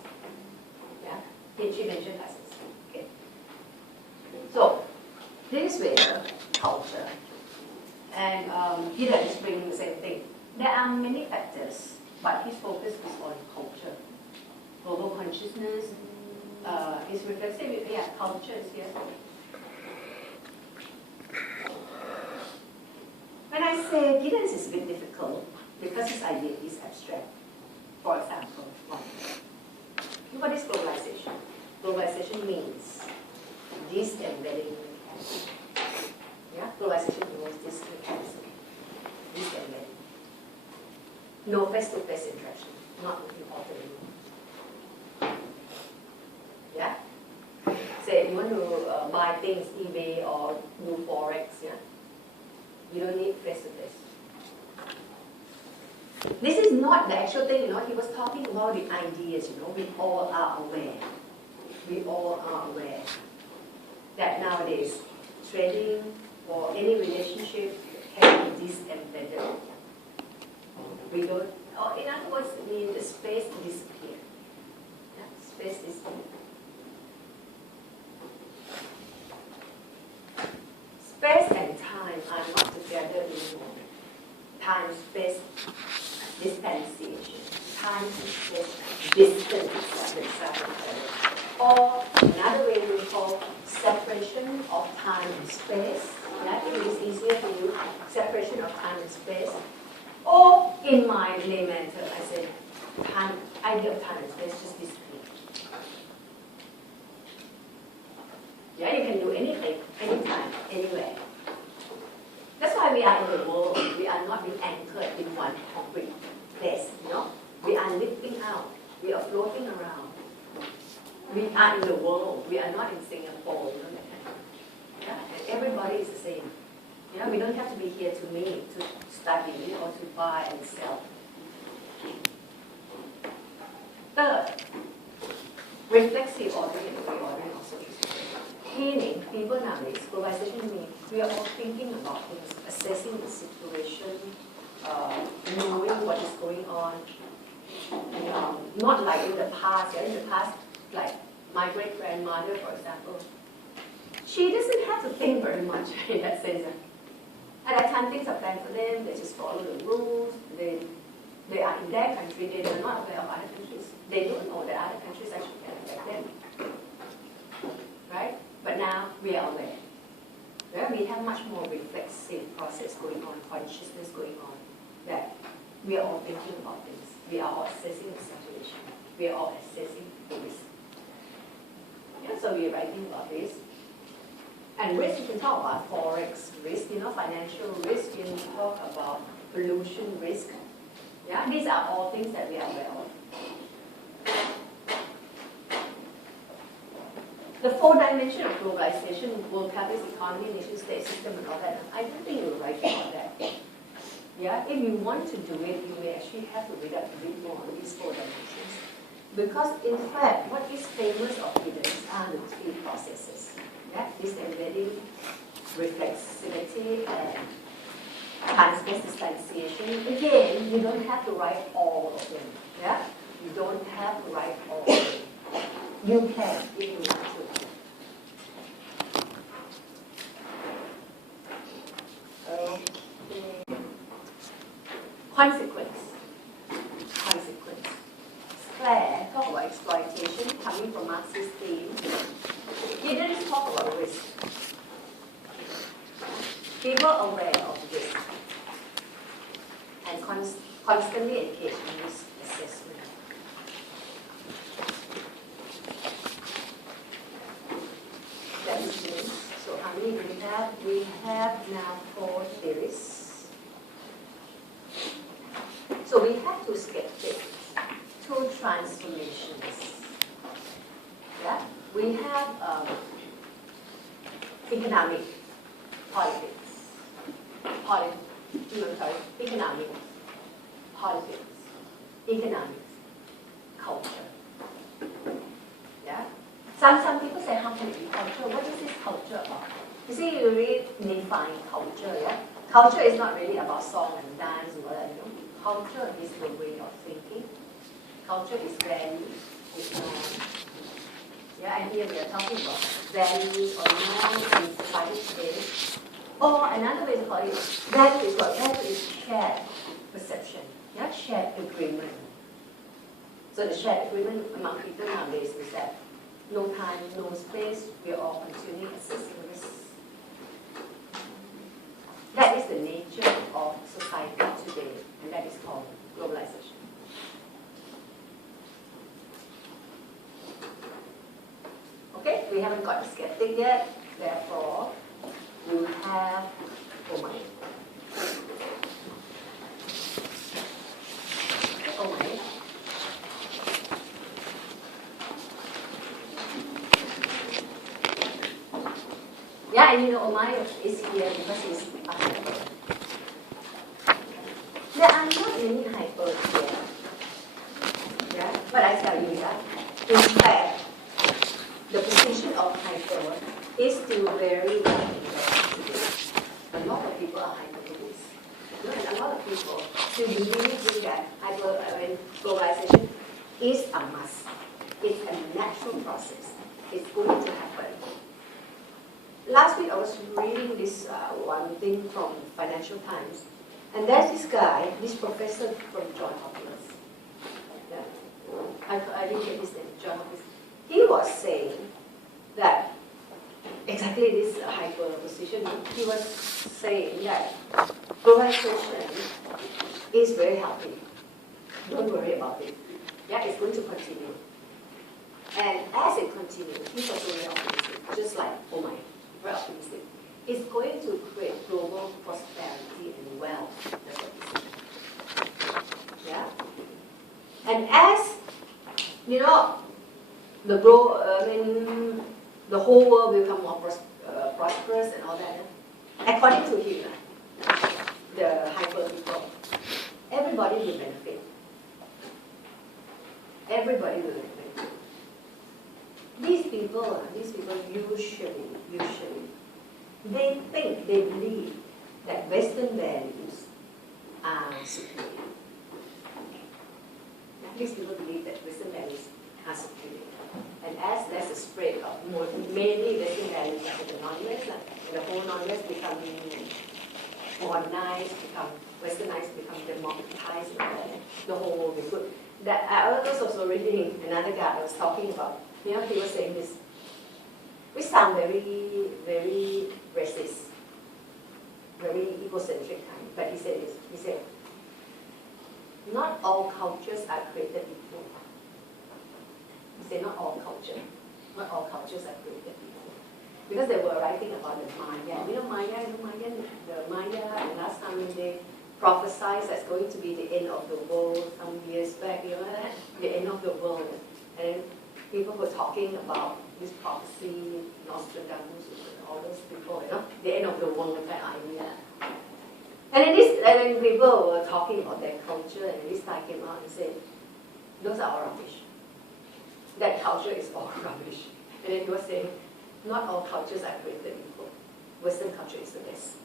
Yeah? She mentioned Parsons. Okay. So, this is Weber, culture. And Giddens is bringing the same thing. There are many factors, but his focus is on culture. Global consciousness, is reflexive, yeah, culture is here. When I say Giddens is a bit difficult, because his idea is abstract. For example, what is globalization? Globalization means disembedding mechanism. Yeah, globalization means this mechanism. Disembedding. No face-to-face interaction, not important anymore. Yeah? Say you want to buy things, eBay or do Forex, yeah? You don't need face-to-face. This is not the actual thing, he was talking about the ideas, we all are aware. We all are aware that nowadays trading or any relationship can be disembedded. We don't, or in other words, the space disappear. Yeah? Space disappear. Space and time are not together anymore. Time, space, distanciation. Time and space, distance. Or another way we call separation of time and space. Yeah, it is easier to use separation of time and space. Or in my layman term, I say idea of time and space just disappear. Yeah, you can do anything, anytime, anywhere. That's why we are in the world. We are not being anchored in one concrete place. We are lifting out. We are floating around. We are in the world. We are not in Singapore. Yeah, and everybody is the same. Yeah, we don't have to be here to meet, to study, or to buy and sell. Third, reflexive ordering and reordering also is meaning, people nowadays, globalization means we are all thinking about things, assessing the situation, knowing what is going on. Not like in the past. In the past, like my great-grandmother, for example, she doesn't have to think very much in that sense. At that time, things are planned for them. They just follow the rules. They are in their country. They are not aware of other countries. They don't know that other countries actually can affect them. Right? But now we are aware. Well, we have much more reflexive process going on, consciousness going on, that we are all thinking about things. We are all assessing the situation. We are all assessing the risk. Yeah, so we are writing about this. And risk, you can talk about forex risk, financial risk, you can talk about pollution risk. Yeah, these are all things that we are aware of. The 4 dimension of globalization, world capitalist economy, nation state system and all that, I don't think you're right about that. Yeah, if you want to do it, you may actually have to read up a bit more on these 4 dimensions. Because in fact, what is famous of Hidden's are the 3 processes. Yeah, this embedding, reflexivity, and transfer distanciation. Again, you don't have to write all of them. Yeah, you don't have to write all of them. You can if you want to. Okay. Consequence. Claire talked about exploitation coming from Marxist themes. He didn't talk about risk. People aware of risk and constantly engaged in risk assessment. That is means. So how many do we have? We have now 4 theories. So we have to skeptic. 2 transformations. Yeah, we have economic politics, economic politics, economics, culture. Yeah, some people say, how can it be culture? What is this culture about? You see, you really define culture. Yeah, culture is not really about song and dance or whatever. Culture is the way of thinking. Culture is values, is norms. Yeah, and here we are talking about values or norms in society today. Or another way to call it, value is what? Value is shared perception, yeah, shared agreement. So the shared agreement among people nowadays is that no time, no space, we are all consuming accessories. That is the nature of society today, and that is called globalization. Okay, we haven't got the skeptic yet, therefore we have Omai. Omai. Yeah, and Omai is here because he's a hyper. There are not many hypers here. Yeah, but I tell you that, in fact, the position of hyper is still very well investigated. A lot of people are hyper-Buddhists. And a lot of people still believe that globalization is a must. It's a natural process. It's going to happen. Last week I was reading this one thing from Financial Times, and there's this guy, this professor from Johns Hopkins. Yeah. I didn't get his name, Johns Hopkins. He was saying that exactly this hyper position. He was saying that globalization is very healthy. Don't worry about it. Yeah, it's going to continue. And as it continues, he's also very optimistic, just like Omai, very optimistic. It's going to create global prosperity and wealth. That's what he said. Yeah. And as the whole world will become more prosperous and all that. According to him, the hyper people, everybody will benefit. Everybody will benefit. These people usually, they believe that Western values are superior. These people believe that Western values are superior. And as there's a spread of mainly Western values like the non-West, and the whole non-West become modernized, become westernized, become democratized, the whole world will be good. That I was also reading another guy I was talking about. He was saying this. We sound very, very racist, very egocentric kind. But he said this. He said, not all cultures are created equal. He said, not all cultures are created equal. Because they were writing about the Maya. The Maya, and last time when they prophesied that's going to be the end of the world some years back, the end of the world. And people were talking about this prophecy, Nostradamus, and all those people, the end of the world, that idea. And then people were talking about their culture, and this guy came out and said, those are all rubbish. That culture is all rubbish. And then he was saying, not all cultures are created equal. Western culture is the best.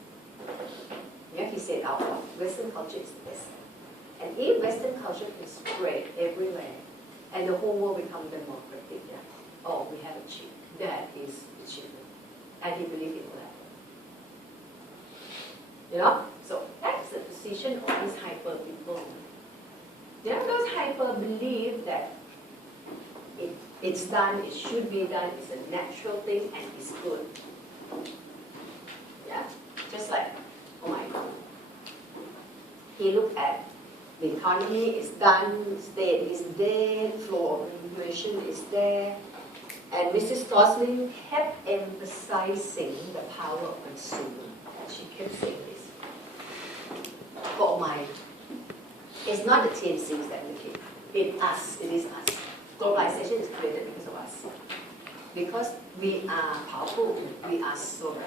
Yeah, he said out loud, Western culture is the best. And if Western culture can spread everywhere, and the whole world become democratic, we have achieved. That is achievement. And he believed it will happen. So that's the position of these hyper people. Those hyper believe that it's done, it should be done, it's a natural thing, and it's good. Just like, oh my God. He looked at the economy is done, state is there, flow of information is there. And Mrs. Gosling kept emphasizing the power of consumer. She kept saying this. Oh my, it's not the TNCs that make it. It's us, it is us. Globalization is created because of us. Because we are powerful, we are sovereign.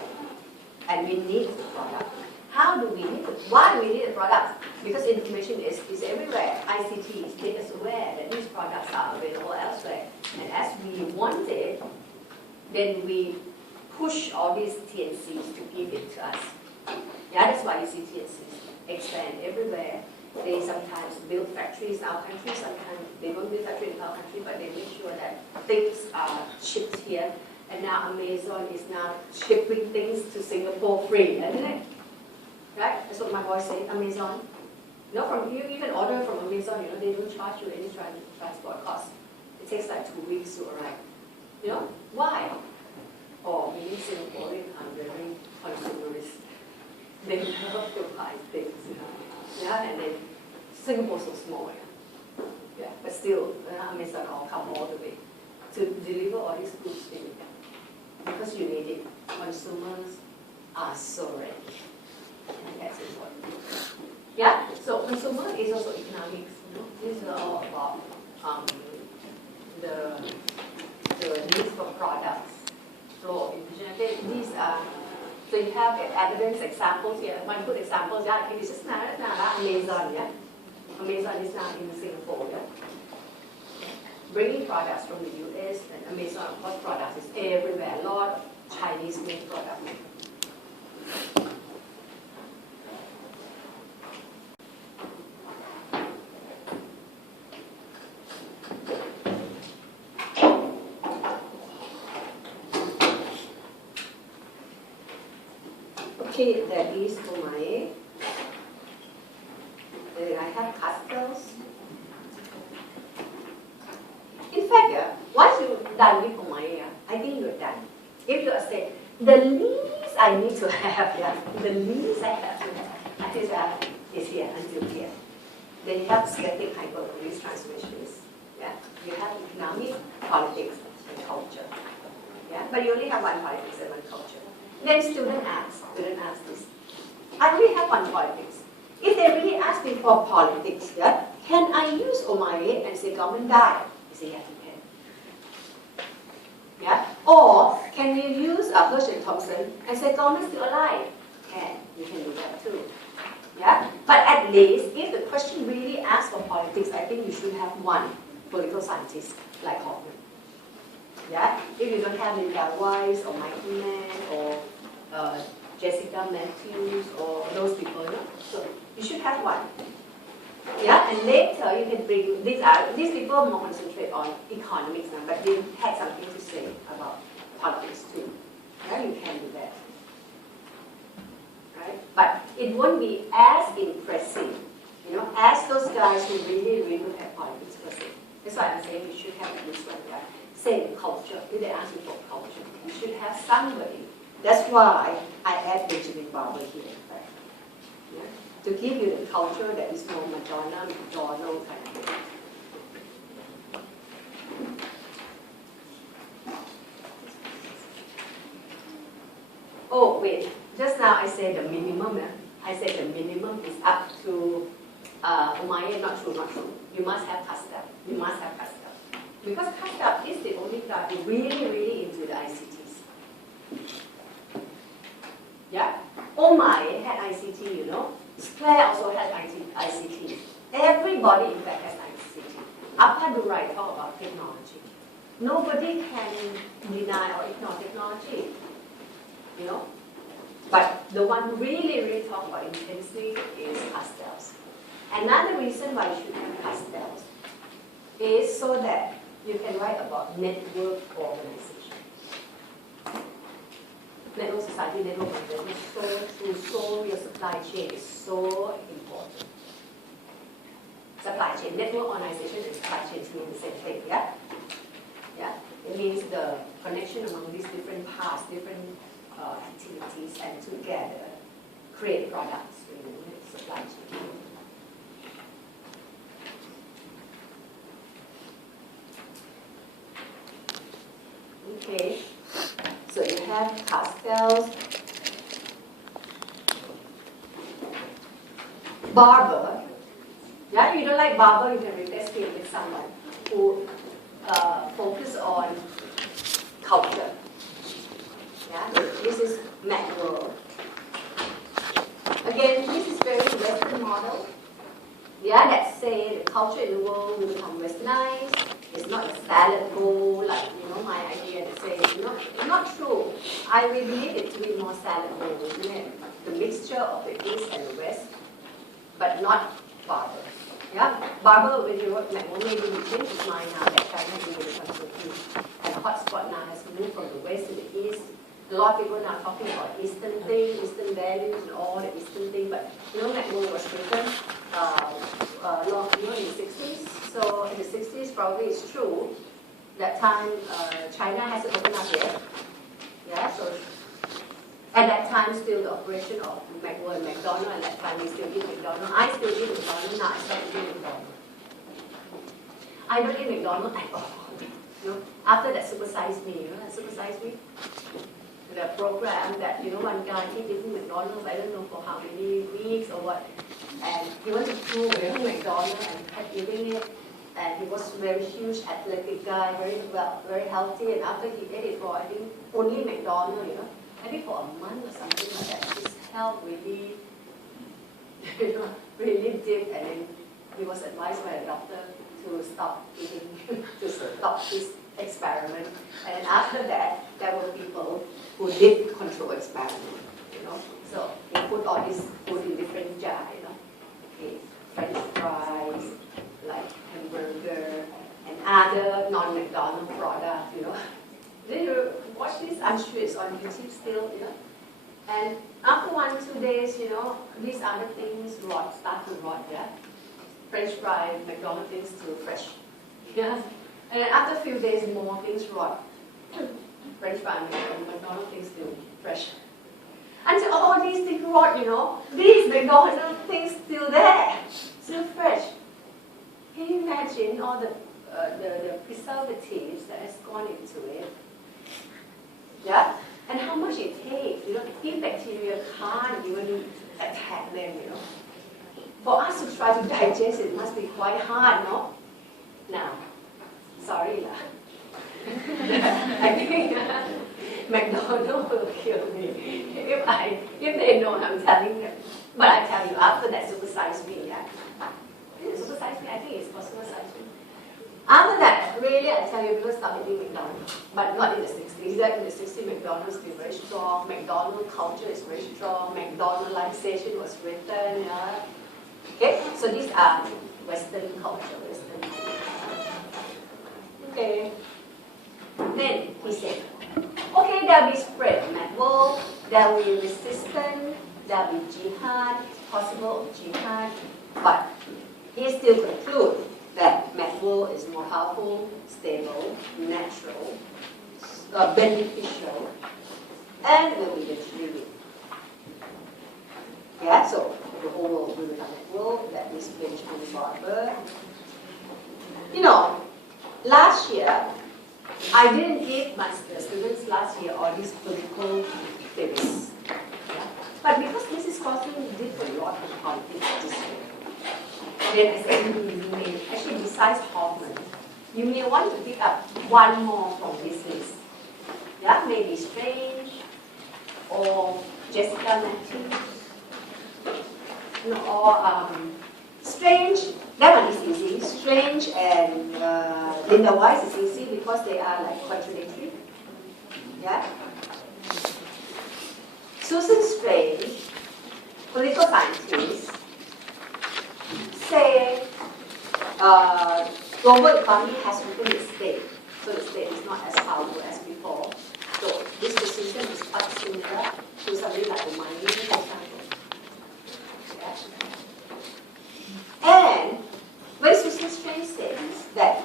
And we need the product. How do we need it? Why do we need the product? Because information is everywhere. ICT make us aware that these products are available elsewhere. And as we want it, then we push all these TNCs to give it to us. That's why you see TNCs expand everywhere. They sometimes build factories in our country, sometimes they don't build factories in our country, but they make sure that things are shipped here. And now Amazon is now shipping things to Singapore free, isn't it? Right? That's what my boy said, Amazon. You can order from Amazon, they don't charge you any transport costs. It takes like 2 weeks to arrive. Why? Maybe Singaporeans are very consumerist. They love to buy things, and then Singapore's so small, but still, Amazon all come all the way to deliver all these goods to you. Because you need it. Consumers are so ready. And that's important. So consumer is also economics. This is all about the needs for products. So these are, so you have evidence examples here. One good example is just Amazon. Amazon is now in Singapore. Bringing products from the US and Amazon, of course, products is everywhere. A lot of Chinese-made products. Okay, that is for my. I have pastels. In fact, once you're done with Omaya, I think you're done. If you say, the least I need to have, the least I have to have, is here until here. Then you have static hyperbolic transformations. You have economic, politics, and culture. But you only have one politics and one culture. Then student asks this. I only have one politics. If they really ask me for politics, can I use Omaya and say government died? You say yes, you can. Or can you use Hirsch and Thompson and say government still alive? You can do that too. But at least, if the question really asks for politics, I think you should have one political scientist like Hoffman. If you don't have Linda Weiss or Michael Mann or Jessica Matthews or those people, so you should have one. And later you can bring these people more concentrate on economics now, but they had something to say about politics too. You can do that. Right? But it won't be as impressive, as those guys who really look at politics per se. That's why I'm saying you should have at least one guy. Same culture. If they ask you for culture, you should have somebody. That's why I add Benjamin Barber here. To give you the culture that is more Madonna, McDonald kind of thing. Oh, wait. Just now I said the minimum. I said the minimum is up to, not true. You must have custom. You must have custom. Because custom is the only guy who really into the ICTs. Yeah? Omae had ICT, you know. Claire also had ICT. Everybody, in fact, has ICT. Appadurai talk about technology. Nobody can deny or ignore technology, you know. But the one who really talk about intensely is pastels. Another reason why you should have pastels is so that you can write about network organization. Network society, network organization is so true, so your supply chain is so important. Supply chain, network organization and supply chain mean the same thing, yeah? Yeah? It means the connection among these different parts, different activities, and together create products in supply chain. Okay, so you have pastels, barber. Yeah, you don't like barber, you can replace it with someone who focus on culture. Yeah, this is Macworld. Again, this is very Western model. Yeah, that say the culture in the world will become westernized. It's not a salad bowl like my idea to say it's not true. I will believe it to be more salad bowl, isn't it? The mixture of the East and the West, but not barber. Yeah, barber when you wrote Macworld, maybe you change his mind now that China is going to become so huge. And the hotspot now has moved from the West to the East. A lot of people now talking about Eastern things, Eastern values, and all the Eastern thing. But Macworld was written in the 60s. So in the 60s, probably it's true. That time, China hasn't opened up yet. Yeah, so at that time, still the operation of Macworld and McDonald's. At that time, we still eat McDonald's. I still eat McDonald's. Now I start eating McDonald's. I don't eat McDonald's at all. After that Supersize Me, that Supersize Me? The program that, one guy, he eating McDonald's, I don't know for how many weeks or what. And he wanted to prove McDonald's and kept eating it. And he was a very huge athletic guy, very healthy. And after he ate it for, I think, only McDonald's, I think for a month or something like that, his health really, really dipped. And then he was advised by a doctor to stop eating, to stop this experiment. And then after that, there were people who did control experiment, So he put all this food in different jars, Okay, French fries, like hamburger, and other non-McDonald's products, Then you watch this, I'm sure it's on YouTube still, And after 1-2 days, these other things start to rot, yeah? French fries, McDonald's things still fresh. Yeah? And then after a few days, more things rot. French fries, McDonald's things still fresh. Until all these things rot, these McDonald's things still there, still fresh. Can you imagine all the preservatives that has gone into it? Yeah? And how much it takes, if bacteria can't even attack them, For us to try to digest it must be quite hard, no? Now, sorry lah. I think McDonald's will kill me if they know I'm telling them. But I tell you, after that Supersize Me, yeah. Supersize Me, I think it's called Supersize Me. After that, really, I tell you, people start eating McDonald's. But not in the 60s. Like in the 60s, McDonald's is very strong. McDonald's culture is very strong. McDonaldization was written, yeah. Okay, so these are Western culture, Western culture. Okay. Then he said, okay, there will be spread Macworld, there will be resistance, there will be jihad, possible jihad, but he still concludes that Macworld is more powerful, stable, natural, beneficial, and will eventually win. Yeah, so the whole world will become Macworld, that is Benjamin Barber. Last year, I didn't give my students last year all these political things. But because this is causing different lot of conflicts this way, then I said you may, actually besides Hoffman, you may want to pick up one more from this list. Yeah, maybe Strange or Jessica Matthews. No, or Strange, that one is easy. Strange and Linda Weiss is easy because they are like contradictory. Yeah. Susan Strange, political scientist, say global economy has weakened the state, so the state is not as powerful as before. So this decision is quite similar to something like the mining, for example. Yeah. And when Susan Strange says that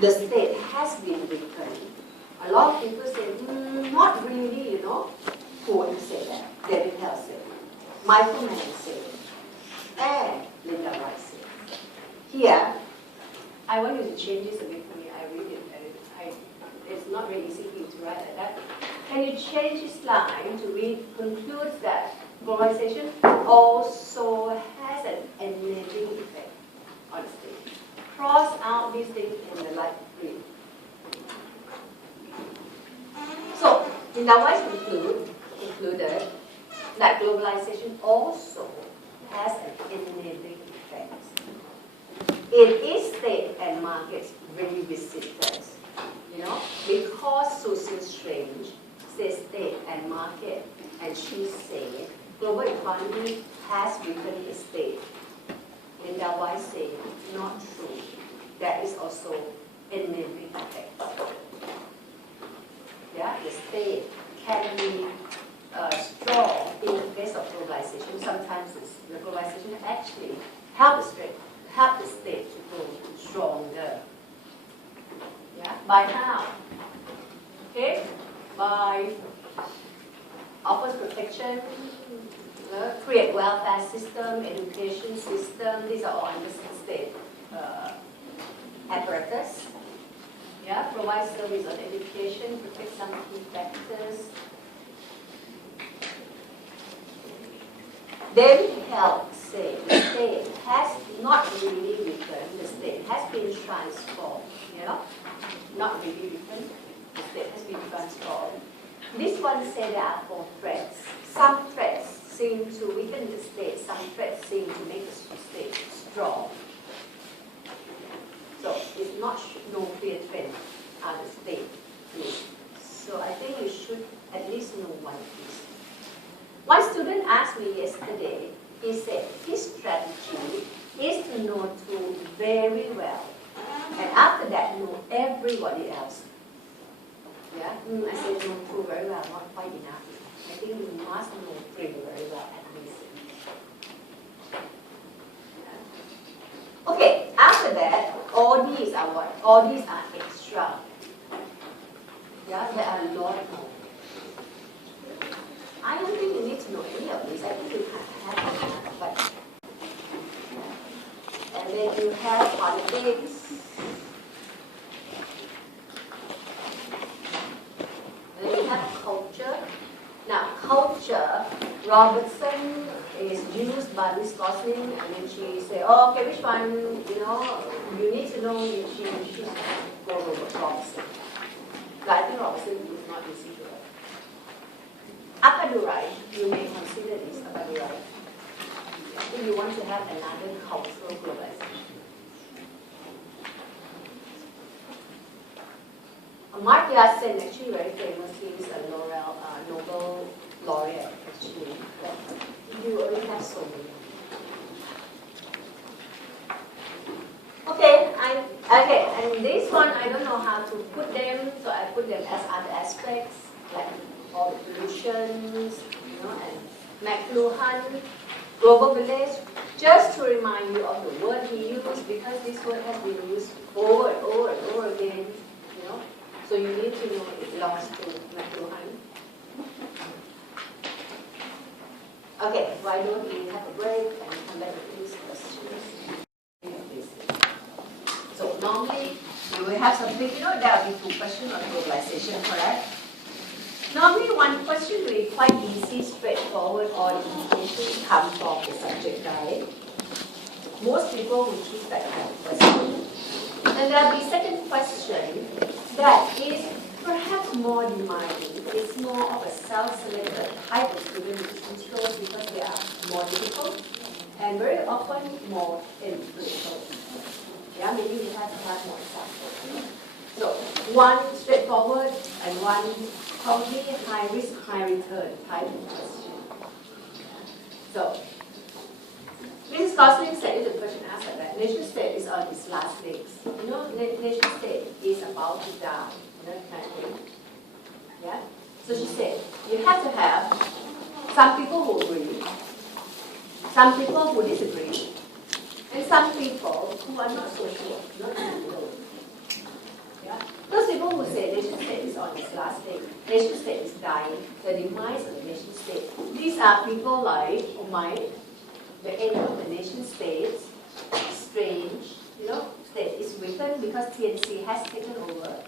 the state has been weakened, a lot of people say, not really, you know. Who would say that? David Hale said it. Michael Mann said it. And Linda Rice said it. Here, I want you to change this a bit for me. I read it. It's not very easy for you to write like that. Can you change this line to read, concludes that globalization also has an enabling effect on the state. Cross out these things in the light green. So, Linda Rice concluded that globalization also has an enabling effect. It is state and markets revisited, you know, because Susan Strange says state and market, and she said global economy has weakened the state. Linda Weiss said not true. There is also enabling effect. Yeah, the state can be strong in the face of globalization. Sometimes the globalization actually help the state to grow stronger. Yeah, by how? Okay, by offers protection, create welfare system, education system. These are all under state apparatus. Yeah, provide service on education, protect some key factors. Then help say the state has not really weakened, the state has been transformed. Yeah? Not really weakened, the state has been transformed. This one said there are 4 threats. Some threats seem to weaken the state, some threats seem to make the state strong. So it's not no clear trend are the state is. So I think you should at least know one of these. One student asked me yesterday, he said his strategy is to know two very well. And after that, know everybody else. Yeah? I said know two very well, not quite enough. I think you must know three very well at least. Yeah. Okay, after that, all these are what? All these are extra. Yeah, there are a lot more. I don't think you need to know any of these. I think you can have enough, but yeah. And then you have politics. Then you have culture. Now, culture, Robertson is used by Miss Gosling, and then she said, oh, okay, which one, you know, you need to know, she should go with Robertson. But I think Robertson is not easy to write. Appadurai, you may consider this Appadurai. If you want to have another cultural globalization. Amartya Sen, actually very famous, he is a Nobel laureate actually. But you already have so many. Okay, and this one I don't know how to put them, so I put them as other aspects, like all the pollutions, you know, and McLuhan, global village, just to remind you of the word he used, because this word has been used over and over and over again, you know. So you need to know it belongs to McLuhan. Okay, why don't we have a break and come back with these questions? So normally we will have something, you know, there will be 2 questions on globalization, correct? Normally one question will be quite easy, straightforward, or indication come from the subject guide. Most people will choose that kind of question. And there will be second question that is perhaps more demanding. It's more of a self-selected type of student which is introverted because they are more difficult and very often more influential. Yeah, maybe we have to have more examples. So one straightforward and one probably high risk, high return type of question. So Mrs. Gosling said the question asked that nation state is on its last legs. You know, nation state is about to die. You know, kind of thing. Yeah. So she said you have to have some people who agree, some people who disagree, and some people who are not so sure, not sure. Yeah? Those people who say nation state is on its last leg, nation state is dying, the demise of the nation state. These are people like Mike, the end of the nation state, strange, you know, state is written because TNC has taken over.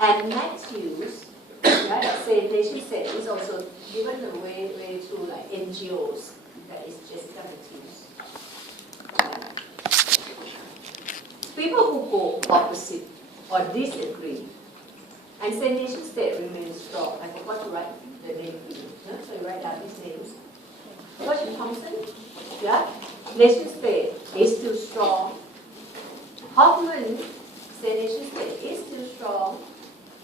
And Matthews, right, say nation state is also given away to like NGOs, that is Jessica Matthews. People who go opposite or disagree and say nation state remains strong. I forgot to write the name for you. Yeah? So you write down these names. Washington Thompson, yeah? Nation state is still strong. Hoffman say nation state is still strong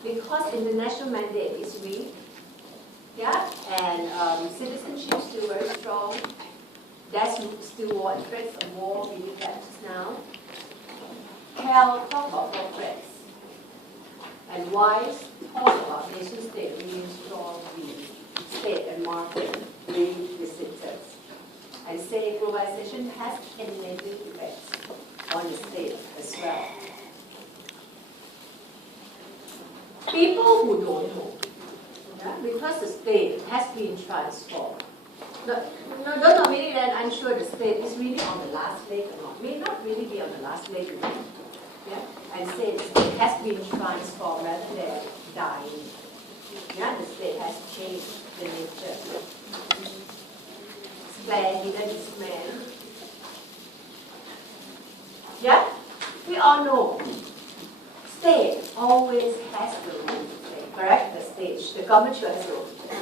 because international mandate is weak. Yeah? And citizenship is still very strong. That's still war and threats of war, we need that just now. Cal talk about war threats. And Wise talk about nation state being strong, state and market being visitors. And say globalization has a negative effects on the state as well. People who don't know, yeah, because the state has been transformed. No, don't know meaning that I'm sure the state is really on the last leg or not. May not really be on the last leg. Yeah? And say the state has been transformed rather than dying. Yeah, the state has changed the nature. Splendid man. Yeah? We all know state always has the role to play, correct? The stage, the government should have the role to play.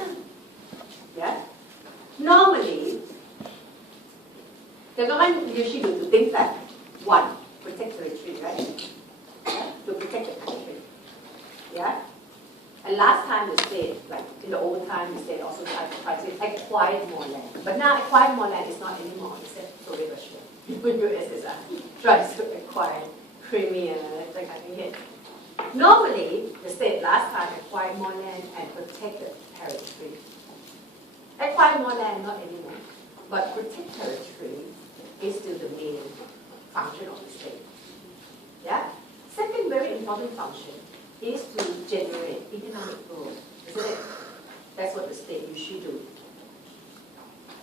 Yeah? Normally, the government usually do two things that one, protect territory, right? Yeah? To protect the country. Yeah? And last time the state, like in the old time, the state also tried to acquire more land. But now acquire more land is not anymore, except Soviet Russia. USSR tries to acquire Crimea, that kind of thing. Normally, the state last time acquired more land and protected territory. Acquire more land, not anymore. But protect territory is still the main function of the state. Yeah? Second very important function is to generate economic growth. Isn't it? That's what the state usually do.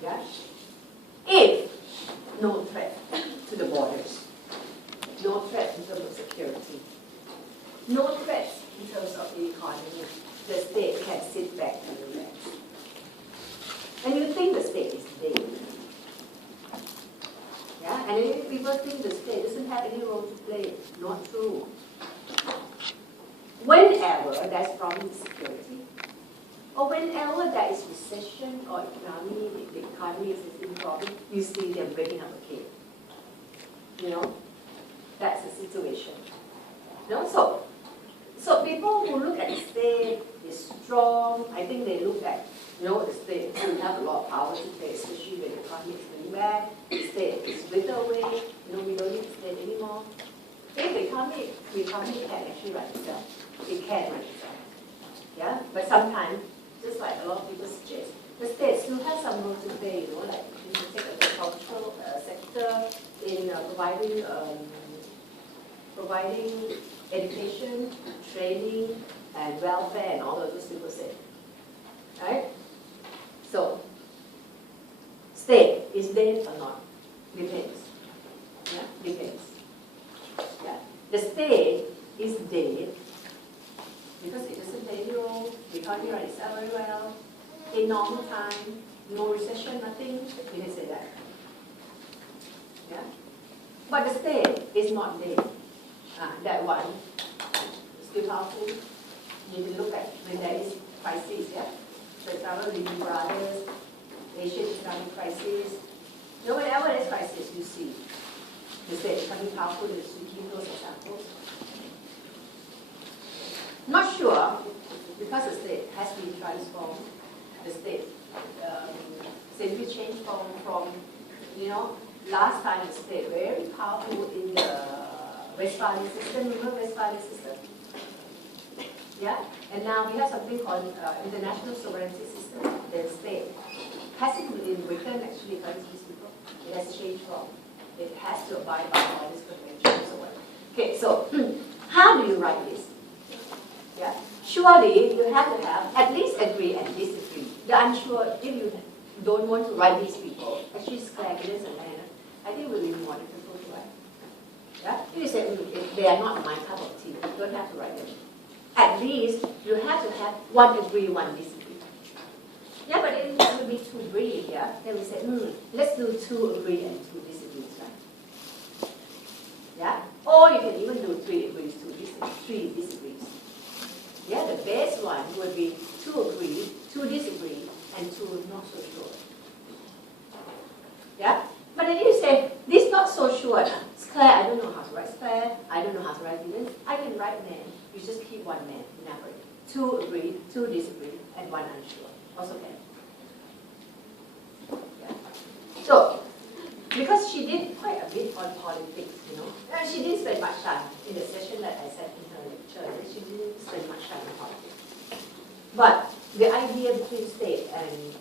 Yeah? If no threat to the borders, no threat in terms of security, no threat in terms of the economy, the state can sit back and relax. And you think the state is dead. Yeah? And if people think the state doesn't have any role to play, not true. Whenever there's problem with security, or whenever there is recession or the economy is in problem, you see them breaking up a cave. You know? That's the situation. You know? So people who look at the state is strong, I think they look at, you know, the state will have a lot of power to play, especially when the economy is doing bad. The state is wither away, you know, we don't need the state anymore. If the economy can actually run itself. It can run itself. Yeah? But sometimes, just like a lot of people suggest, the state still has some role to play, you know, like in the agricultural sector, in providing education, training, and welfare, and all of those people say. Right? So, state is dead or not? Depends. Yeah? Depends. Yeah. The state is dead because it doesn't play any role, the economy runs normal time, no recession, nothing, we can say that. Yeah? But the state is not there. That one is still powerful. You can look at when there is crisis, yeah? For example, Lehman Brothers, Asian economic crisis. Whenever there is crisis, you see the state becoming powerful. You give those examples. Not sure, because the state has been transformed. The state simply changed from last time the state very powerful in the Westphalian system. Remember Westphalian system? Yeah, and now we have something called international sovereignty system. The state passively in Britain, actually, according to these people, it has changed from. It has to abide by all these conventions and so on. Okay, so how do you write this? Yeah, surely you have to have at least agree and disagree. The unsure, if you don't want to write these people, actually Claire Giddens and Diana, I think it will be more difficult to write. Yeah, if you say if they are not my cup of tea, you don't have to write them. At least you have to have one agree, one disagree. Yeah, but it will be too brief, yeah? Then we say, let's do 2 agree and 2 disagree, right? Yeah? Or you can even do 3 agrees, 3 disagrees. Yeah, the best one would be 2 agree, 2 disagree, and 2 not so sure. Yeah? But then you say, this not so sure. Claire, I don't know how to write Claire. I don't know how to write Dylan. I can write man. You just keep one man in average. 2 agree, 2 disagree, and 1 unsure. Also can. Yeah. So, because she did quite a bit on politics, and she didn't spend much time in the session that I said in her lecture. She didn't spend much time on politics. But the idea between state and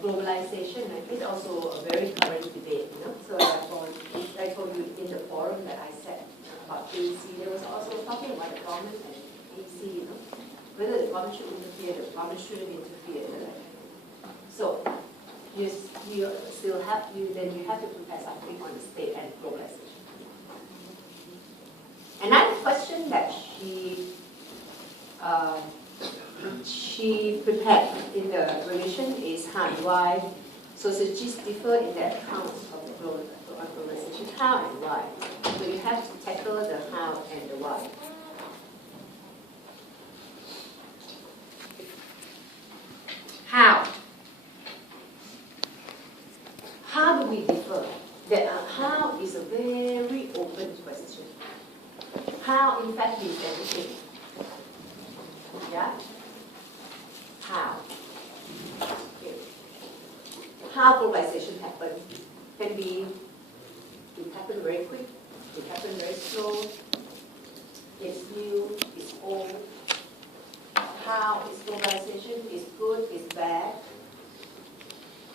globalization is also a very current debate. So I told you in the forum that I said about AEC, there was also talking about the government and AEC, whether the government should interfere, the government shouldn't interfere. So you still have then you have to prepare something on the state and globalization. Another question that she prepared in the revision is how and why sociologists differ in their accounts of the globalization. How and why. So you have to tackle the how and the why. How? How do we differ? How is a very open question. How, in fact, is everything. Yeah? How? Okay. How globalization happens can be, it happens very quick, it happens very slow, it's new, it's old. How is globalization? Is good, is bad?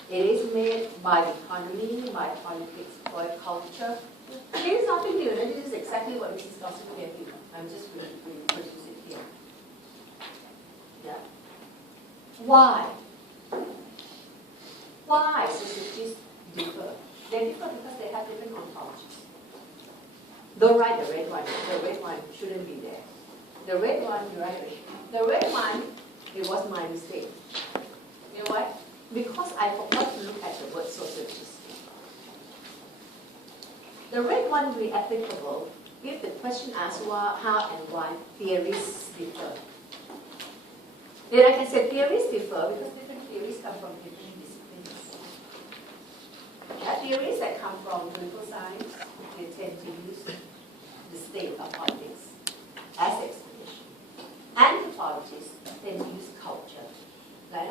It is made by the economy, by politics, by culture. It is nothing new, and this is exactly what Mrs. Gossip here did. I'm just going to produce it here. Yeah. Why? Why societies differ? They differ because they have different ontologies. Don't write the red one. The red one shouldn't be there. The red one, you write it. The red one, it was my mistake. You know what? Because I forgot to look at the word sociologist. The red one will be applicable if the question asks how and why theories differ. Then I can say theories differ because different theories come from different disciplines. Theories that come from political science, they tend to use the state of politics as explanation. Anthropologists tend to use culture, like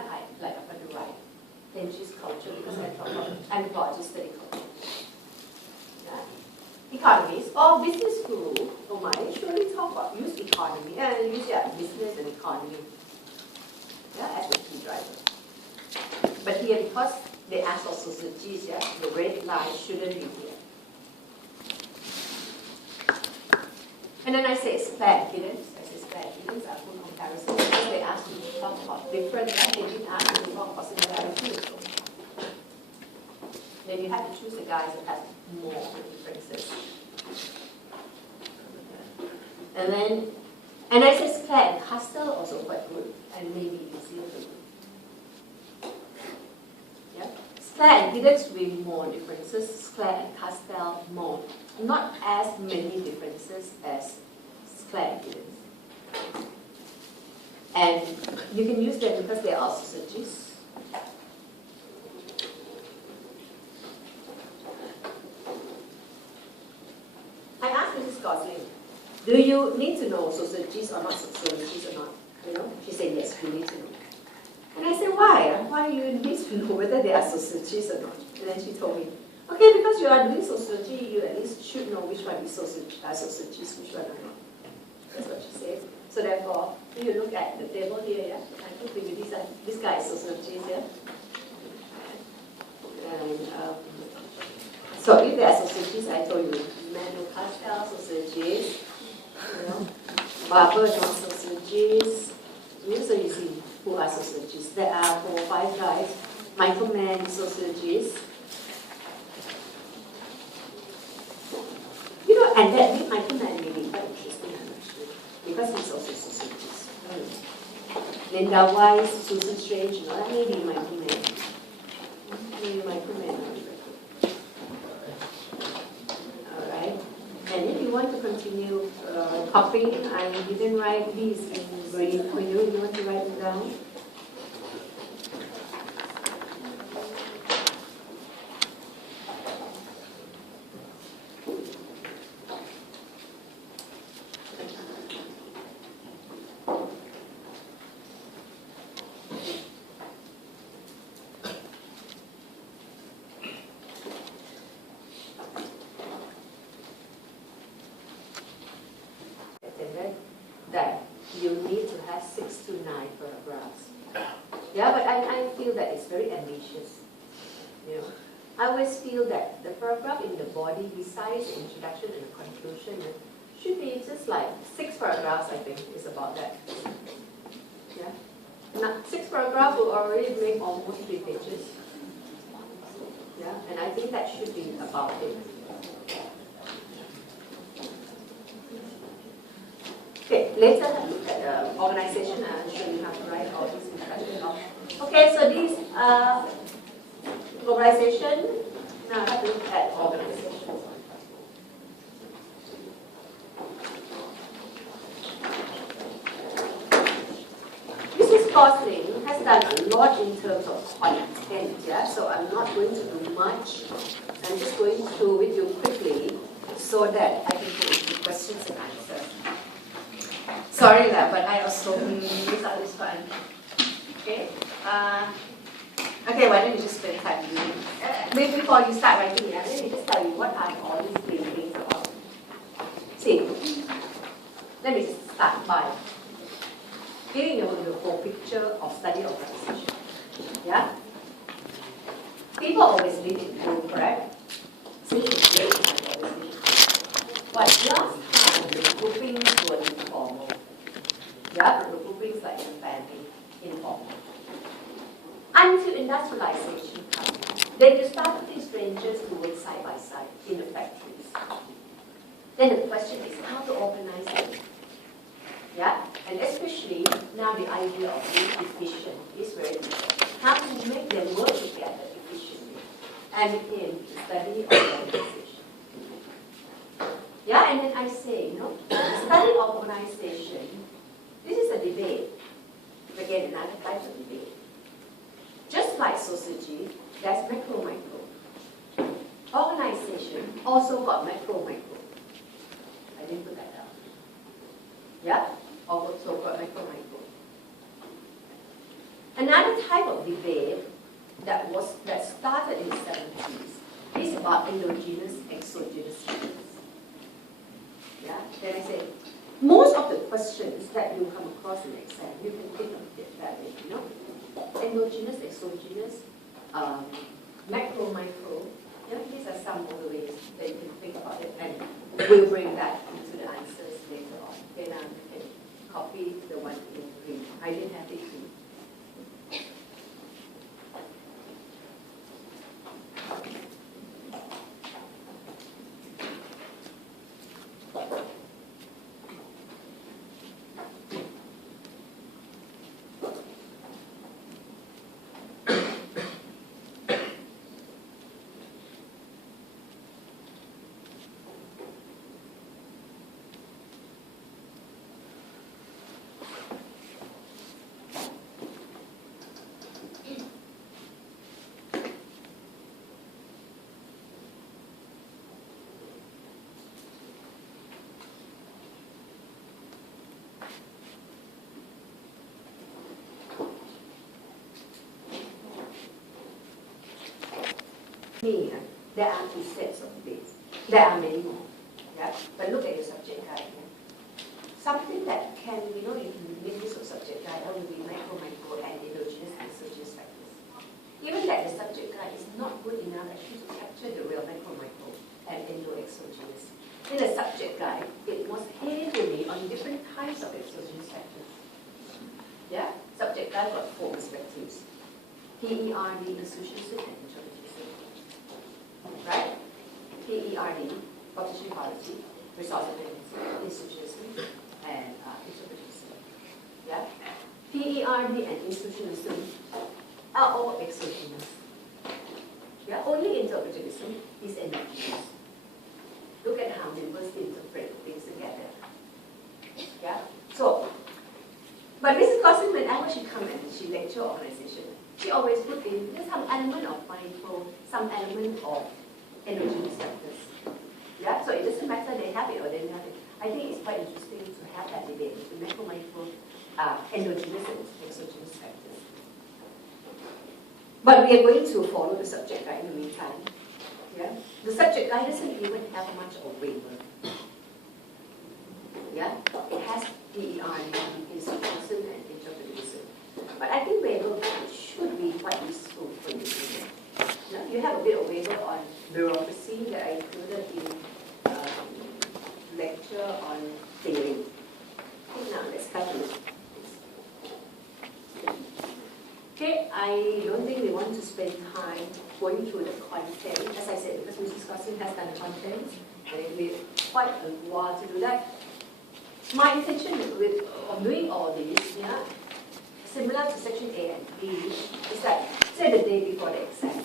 up on the right. Tend to use culture because anthropologists study culture. Yeah? Economists or business guru, might surely talk about use economy and use business and economy as a key driver. But here, because they ask for sociologies, the red line shouldn't be here. And then I say Claire Giddens. I say Claire Giddens are full comparison because they asked me to talk about different, they didn't ask me to talk about similarities. Then you have to choose the guys that have more differences. And I say Claire and Castell also quite good, and maybe easier to do. Sclair and Giddens with more differences, Sclair and Castell more. Not as many differences as Sclair and Giddens. And you can use them because they are sausages. I asked Mrs. Gosling, do you need to know sausages or not sausages or not? You know, she said yes, you need to know. And I said, why? Why do you need to know whether they are sausages or not? And then she told me, okay, because you are doing sausage, you at least should know which one is sausages, which one are not. That's what she said. So therefore, if you look at the table here, yeah, I put with you this guy is sausages, yeah. And so if they are sausages, I told you, Manuel Castell sausages, you know, Barber not sausages. So you see who are sausages. There are 4 or 5 guys. Michael Mann sausages. You know, and that Michael Mann may be quite interesting actually, because he's also sausages. Linda Weiss, Susan Strange, you know, that may be Michael Mann. Maybe Michael Mann. Alright. And if you want to continue copying, I didn't write these in brief for you. You want to write them down? That you need to have 6 to 9 paragraphs. Yeah, but I feel that it's very ambitious. You know, I always feel that the paragraph in the body, besides the introduction and the conclusion, should be just like 6 paragraphs. I think is about that. Yeah, now 6 paragraphs will already make almost 3 pages. Yeah, and I think that should be about it. Okay, later have a look at the organization. I'll show you how to write all these instructions. Okay, so these organization. Now have a look at organization. Mrs. Gosling has done a lot in terms of content, yeah, so I'm not going to do much. I'm just going through with you quickly so that I can put into questions and answers. Sorry that, but I also miss out this one. Okay. Okay, why don't you just spend time doing it? Maybe before you start writing, yeah, let me just tell you what are all these three things about. See, let me just start by giving you the whole picture of study organization. Yeah? People always lead in group, correct? See, it's great organization. But last time, the groupings were informal. Yeah, the groupings like in family, informal. Until industrialization comes, then you start putting strangers to work side by side in the factories. Then the question is how to organize it. Yeah, and especially now the idea of being efficient is very important. How to make them work together efficiently, and in the study of organization. Yeah, and then I say, you know, study of organization. This is a debate. Again, another type of debate. Just like sociology, there's macro-micro. Organization also got macro-micro. I didn't put that down. Yeah? Also got macro-micro. Another type of debate that started in the 70s is about endogenous, exogenous systems. Yeah? Then I say, most of the questions that you come across in exam, you can think of it that way, you know? Endogenous, exogenous, macro, micro. Yeah, these are some of the ways that you can think about it, and we'll bring that into the answers later on. Okay, now you can copy the one in green. I didn't have it green. me, there are two sets of dates. There are many more. Yeah? But look at your subject guide. Yeah? Something that can, you can make use of subject guide will be micro, and endogenous and exogenous factors. Even that the subject guide is not good enough actually to capture the real micro, and exogenous. In the subject guide, it was heavily on different types of exogenous factors. Yeah? Subject guide got 4 perspectives. PERD, insufficiency, and interpretation. Right? PERD, population quality, resource efficiency, insufficiency, and interpretation. Yeah? PERD and insufficiency are all exogenous. Yeah? Only interpretation is endogenous. Look at how members interpret things together. Yeah? So, but Mrs. Gossett, whenever she comes and she lecture organization, she always put in some element of mindful, some element of endogenous factors. Yeah? So it doesn't matter they have it or they don't have it. I think it's quite interesting to have that debate between mindful, endogenous and exogenous factors. But we are going to follow the subject guide in the meantime. Yeah? The subject guide doesn't even have much of waiver. Yeah? It has PERD, insufficiency, and interpretation. But I think waiver should be quite useful for you. Yeah? You have a bit of waiver on bureaucracy that I included in lecture on theory. Okay, now let's cover it. Okay, I don't think we want to spend time going through the content. As I said, because Mrs. Gossett has done the content, and it will be quite a while to do that. My intention of doing all this, yeah, similar to section A and B, is that, say the day before the exam,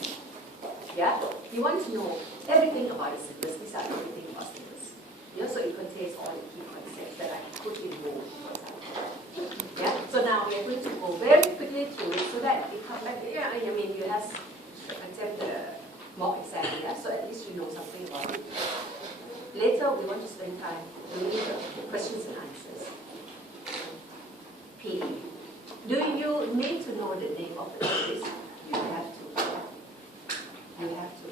yeah, you want to know everything about the syllabus, these are everything about syllabus. Yeah, so it contains all the key concepts that I put in bold, for example. Yeah, so now we are going to go very quickly through it so that you come back, yeah, I mean, you have attempt the mock exam, yeah, so at least you know something about it. Later, we want to spend time doing the questions and answers. PE. Do you need to know the name of the artist? You have to. You have to.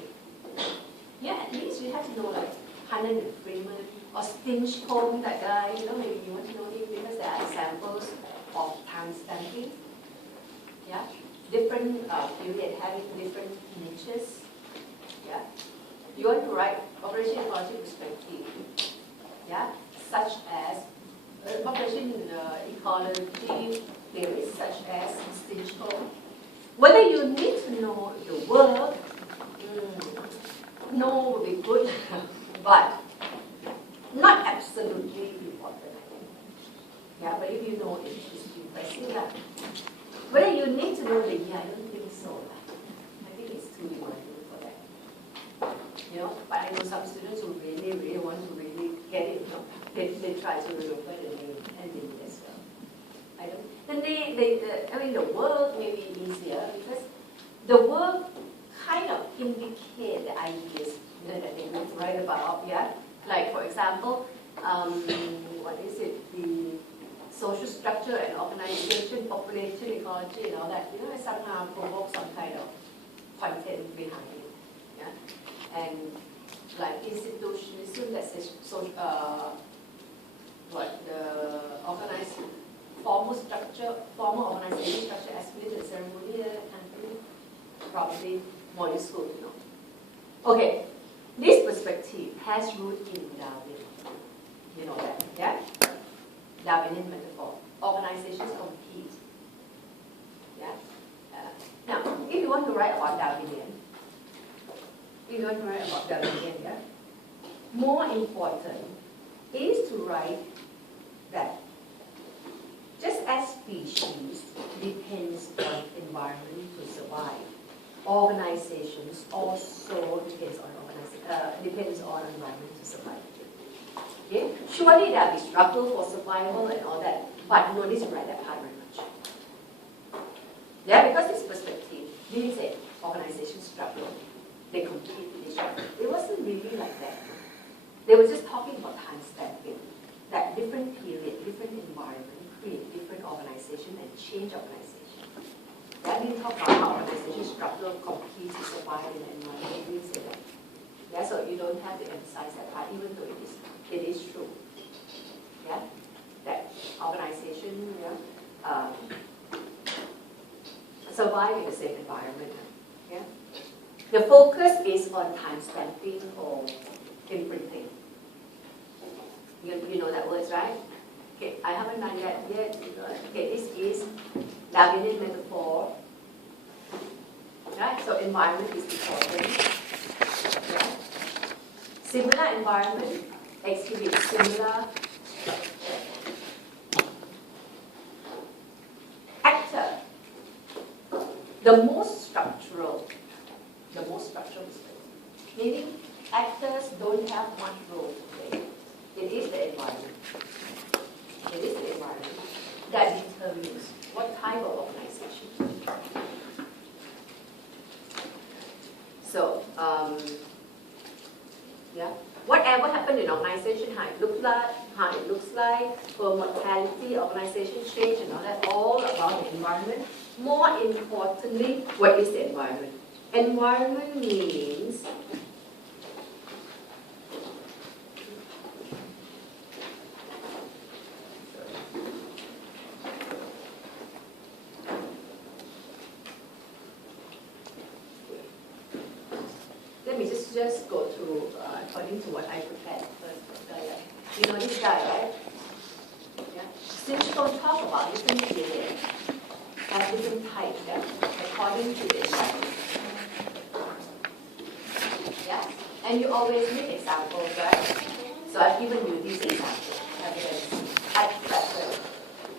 Yeah, at least you have to know like Hannon and Freeman or Stinchcombe, that guy, maybe you want to know him because there are examples of time stamping. Yeah? Different period having different niches. Yeah? You want to write operation ecology perspective. Yeah? Such as operation ecology theories such as Stinchcombe. Whether you need to know the work, no would be good, but not absolutely important, I think. Yeah, but if you know it, it's impressive. Yeah. Whether you need to know the year, I don't think so. I think it's too important for that. But I know some students who really, really want to really get it. They try to remember the name and the year as well. I don't. Then the work may be easier because the work kind of indicate the ideas that they want to write about. Yeah, like for example, what is it? The social structure and organization, population ecology, and all that. It somehow provoke some kind of content behind it. Yeah, and like institutionalism, that's the organized formal organization structure, affiliated ceremonial, and probably more useful, Okay, this perspective has root in Darwin. You know that, yeah? Darwinian metaphor. Organizations compete. Yeah? Now, if you want to write about Darwinian, yeah? More important is to write that just as species depends on environment to survive, organizations also depends on environment to survive. Okay? Surely there will be struggle for survival and all that, but no need to write that part very much. Yeah, because this perspective, didn't say organizations struggle, they compete, they struggle. It wasn't really like that. They were just talking about time stamping, that different period, different environment create different organization and change organization. That didn't talk about how organization organization structure competes to survive in an environment. We say that. Yeah, so you don't have to emphasize that part, even though it is true. Yeah, that organization, survive in the same environment. Yeah, the focus is on time stamping or imprinting. You know that words, right? Okay, I haven't done that yet. Okay, this is Darwinian metaphor. Right? So environment is important. Yeah. Similar environment exhibits similar actor. The most structural meaning actors don't have much role to play. It is the environment. It is the environment that determines what type of organization. So, whatever happened in organization, how it looks like, for mortality, organization change, and all that, all about the environment. More importantly, what is the environment? Environment means just go through according to what I prepared first. You know this guy, right? Yeah. Since you don't talk about different periods, have different types, yeah? According to the environment. Yeah? And you always make examples, right? So I've given you these examples, evidence, abstract.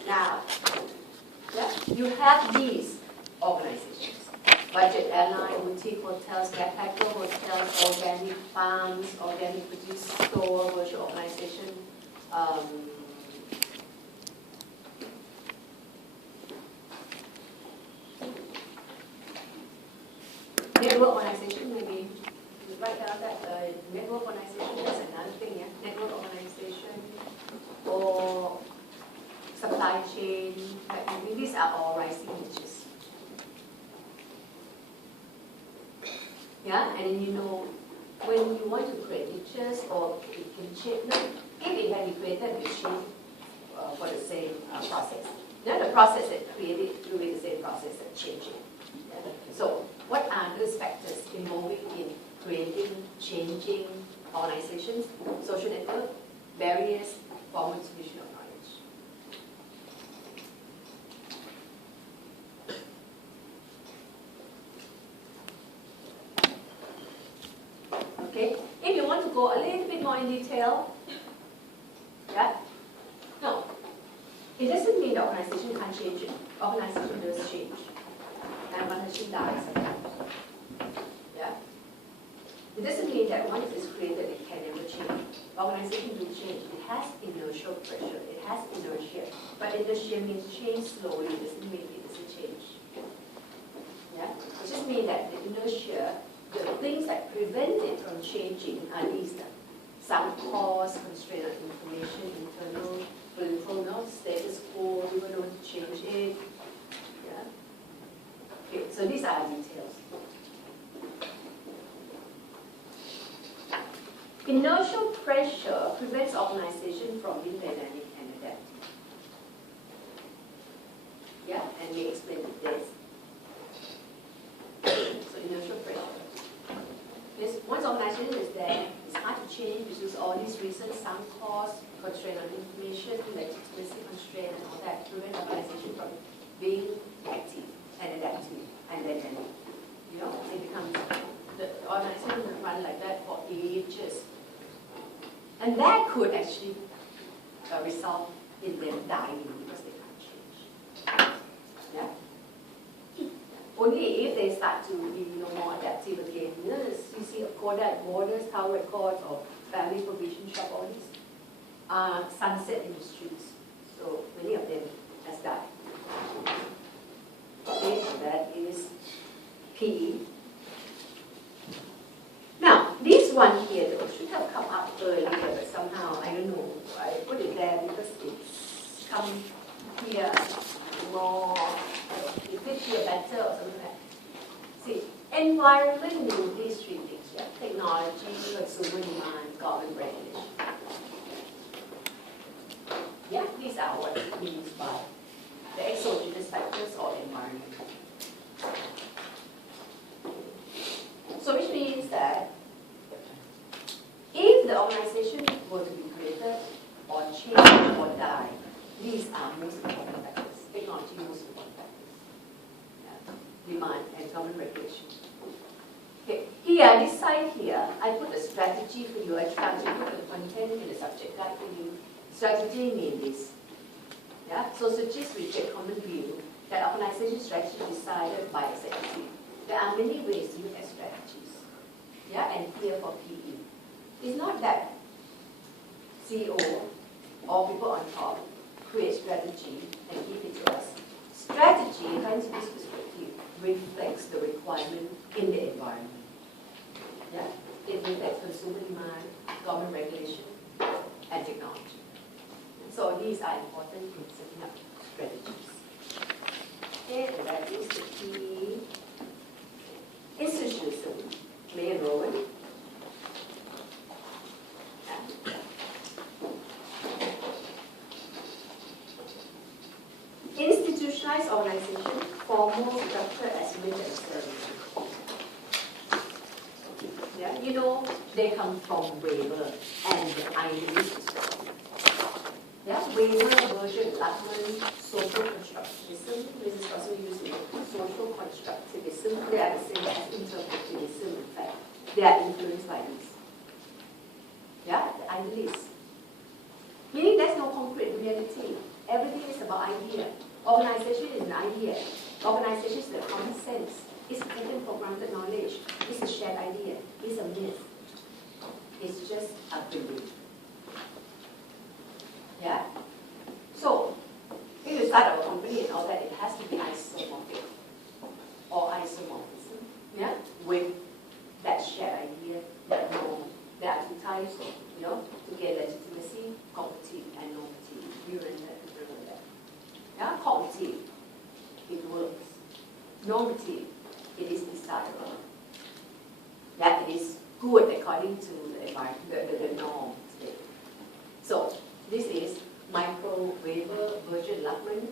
Now, yeah, you have these organizations. Budget airline, boutique hotels, backpacker hotels, organic farms, organic produce store, virtual organization, network organization, maybe you write down that network organization, that's another thing, yeah? Network organization or supply chain, these are all rising niches. Yeah, and then when you want to create niches or it can change, if it can be created, it change for the same process. The process that created will be the same process that changed it. Yeah? So what are those factors involving in creating, changing organizations, social network, barriers, formal distribution of knowledge? Okay, if you want to go a little bit more in detail, yeah, no, it doesn't mean the organization can't change it. Organization does change, and organization dies sometimes. Yeah, it doesn't mean that once it's created, it can never change. Organization will change. It has inertial pressure. It has inertia, but inertia means change slowly. It doesn't mean it doesn't change. Yeah, it just means that the inertia. The things that prevent it from changing are these: some cause, constraint on information, internal, political, status quo, we don't want to change it. Yeah. Okay, so these are details. Inertial pressure prevents organization from being dynamic and adaptive. Yeah, and we explained this. So inertial pressure. Once organization is there, it's hard to change because all these reasons, some cause, constraint on information, legitimacy constraint, and all that, prevent organization from being active and adaptive and dynamic. It becomes, the organization will run like that for ages. And that could actually result in them dying because they can't change. Yeah? Only if they start to be more adaptive again. You see Kodak, Borders, Tower Records, or Family Provision Shop, all these are sunset industries. So many of them has died. Okay, so that is PE. Now, this one here though should have come up earlier, but somehow, I don't know, I put it there because it's come here more, it fits here better or something like that. environment means these three things, yeah? Technology, consumer demand, government regulation. Yeah, these are what it means by the exogenous factors or environment. So which means that if the organization were to be created or changed or die, these are most important factors. Technology, most important factors. Yeah. Demand and government regulation. Okay, here, this side here, I put a strategy for you. I try to put the content in the subject guide for you. Strategy means this. Yeah? So suggest we take common view that organization strategy decided by executive. There are many ways to look at strategies. Yeah, and here for PE. It's not that CEO or people on top create strategy and give it to us. Strategy, hence this perspective, reflects the requirement in the environment. Yeah? It reflects consumer demand, government regulation, and technology. So these are important in setting up strategies. Okay, and that is the key. Institutionalism play a role. Institutionalized organization, formal structure as image and service. Yeah, you know, they come from Weber and the idealist. Yeah, Weber, Virgil, Luckman, social constructivism. This is also used in social constructivism. They are the same as interpretivism, in fact. They are influenced by this. Yeah, the idealists. Meaning there's no concrete reality. Everything is about idea. Organization is an idea. Organization is the common sense. It's taken for granted knowledge. It's a shared idea. It's a myth. It's just a belief. Yeah? So, if you start a company and all that, it has to be isomorphic or isomorphism. Yeah? With that shared idea, that norm. There are two types, you know, to get legitimacy, cognitive and normative. You remember that? Yeah? Cognitive, it works. Normative, it is desirable. That it is good according to the environment, the norm. So, this is Michael Weber, Virgil Luckman.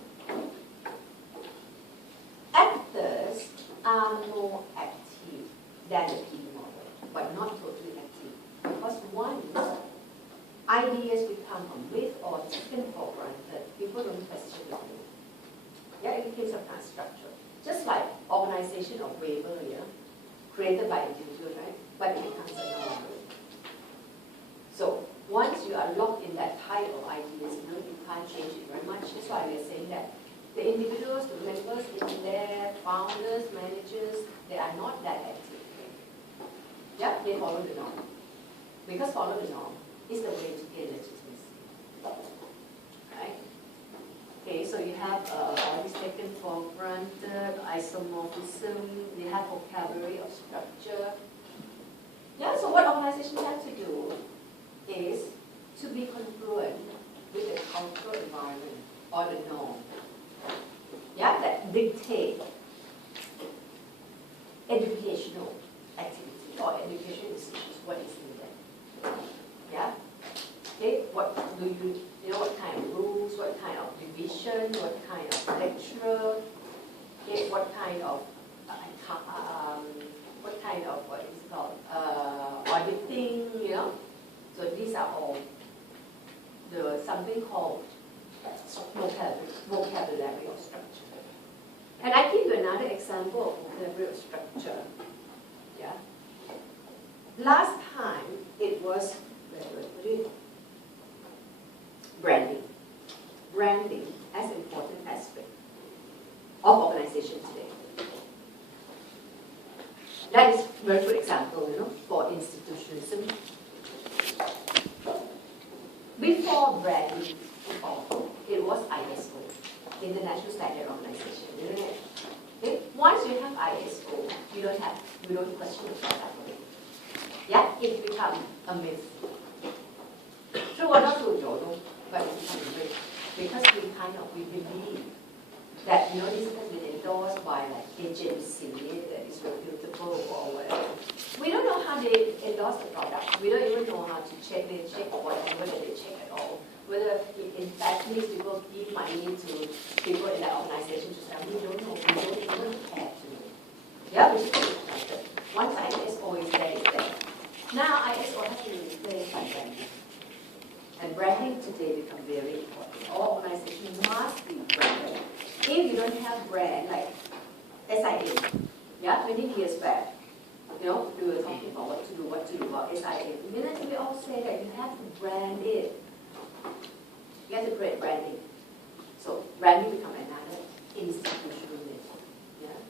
Actors are more active than the P model, but not totally active. Because once ideas become a myth or taken for granted, people don't question it. Yeah, it becomes a kind of structure. Just like organization of Weber, yeah, created by individual, right? But it becomes a norm. So once you are locked in that type of ideas, you know, you can't change it very much. That's why we are saying that the individuals, the members in there, founders, managers, they are not that active. Yeah, they follow the norm. Because follow the norm is the way to gain legitimacy. Right? Okay, so you have all this taken for granted, isomorphism, you have vocabulary of structure. Yeah, so what organizations have to do is to be congruent with the cultural environment or the norm. Yeah, that dictate educational activity or educational decisions, what is needed. Yeah? Okay, what do you know what kind of rules, what kind of division, what kind of lecturer, okay, what kind of what is it called, auditing, you know? So these are all the something called vocabulary of structure. And I give you another example of vocabulary of structure. Yeah. Last time it was branding. Branding as an important aspect of organization today. That is a very good example, you know, for institutionalism. Before branding, it was ISO, International Standard Organization, isn't it? Okay? Once you have ISO, you don't question the product. Yeah, it becomes a myth. True or not true, you don't know, but it becomes a myth. Because we believe that, this has been endorsed by like agency that is reputable or whatever. We don't know how they endorse the product. We don't even know how to check. They check whatever that they check at all. Whether in fact these people give money to people in that organization to say, we don't know. We don't even care to know. Yeah, we just expected. Once ISO is there, it's there. Now ISO has to be replaced by branding. And branding today becomes very important. All organizations must be branded. If you don't have brand, like SIA, 20 years back, we were talking about what to do about SIA. Immediately we all say that you have to brand it. You have to create branding. So branding becomes another institutional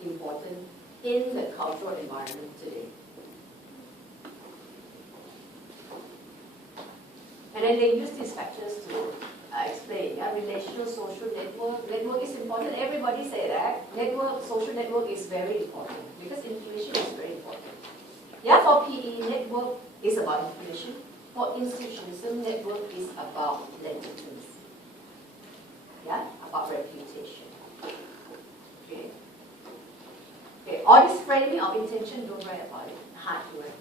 important in the cultural environment today. And then they use these factors to explain. Relational, social network. Network is important. Everybody say that. Network, social network is very important because information is very important. For PE, network is about information. For institutionalism, network is about legitimacy. About reputation. Okay. All this framing of intention, don't write about it. Hard to write.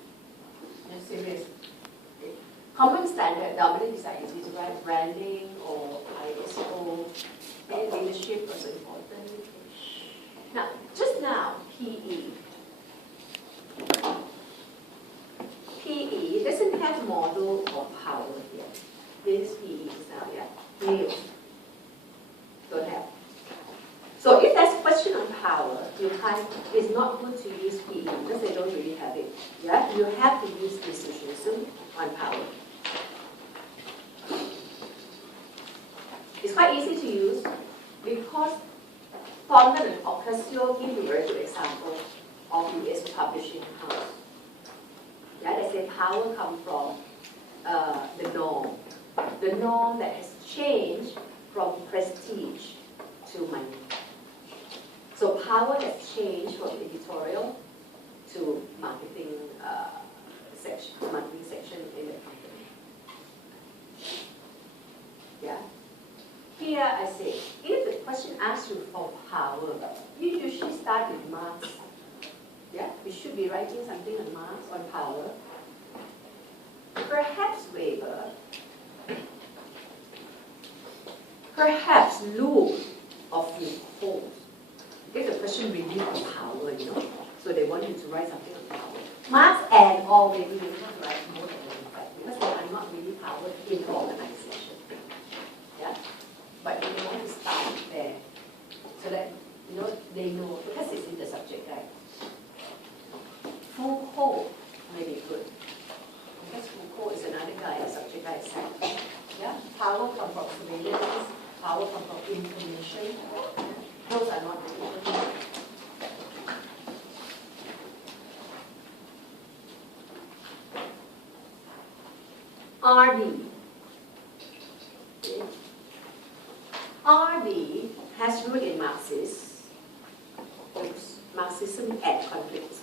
Serious. Common standard, dominant design is to write branding or ISO, and leadership was important. Now, just now, PE. PE doesn't have model or power here. This PE is now, real. Don't have. So if there's a question on power, it's not good to use PE because they don't really have it. You have to use institutionalism on power. It's quite easy to use because Thorndon and Ocasio give a very good example of US publishing house. They say power comes from the norm. The norm that has changed from prestige to money. So power has changed from editorial to marketing section in the company. Here I say, if the question asks you for power, you usually start with Marx. We should be writing something on Marx, on power. Perhaps Weber, perhaps Luke of Foucault. Because the question really on power, so they want you to write something on power. Marx and all maybe you have to write more than that because they are not really power in the organization. But you want to start there so that they know because it's in the subject, right? Foucault may be good because Foucault is another guy, a subject guy itself. Power comes from surveillance, power comes from information. Those are not important. RD. RD has rooted in Marxism and conflict.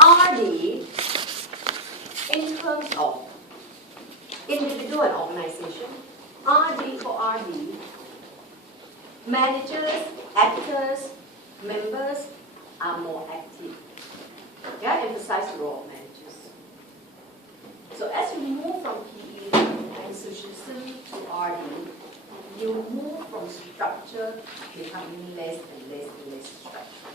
RD, in terms of individual and organization, RD for RD, managers, actors, members are more active. Emphasize the role of managers. So as you move from PE and socialism to RD, you move from structure becoming less and less and less structure.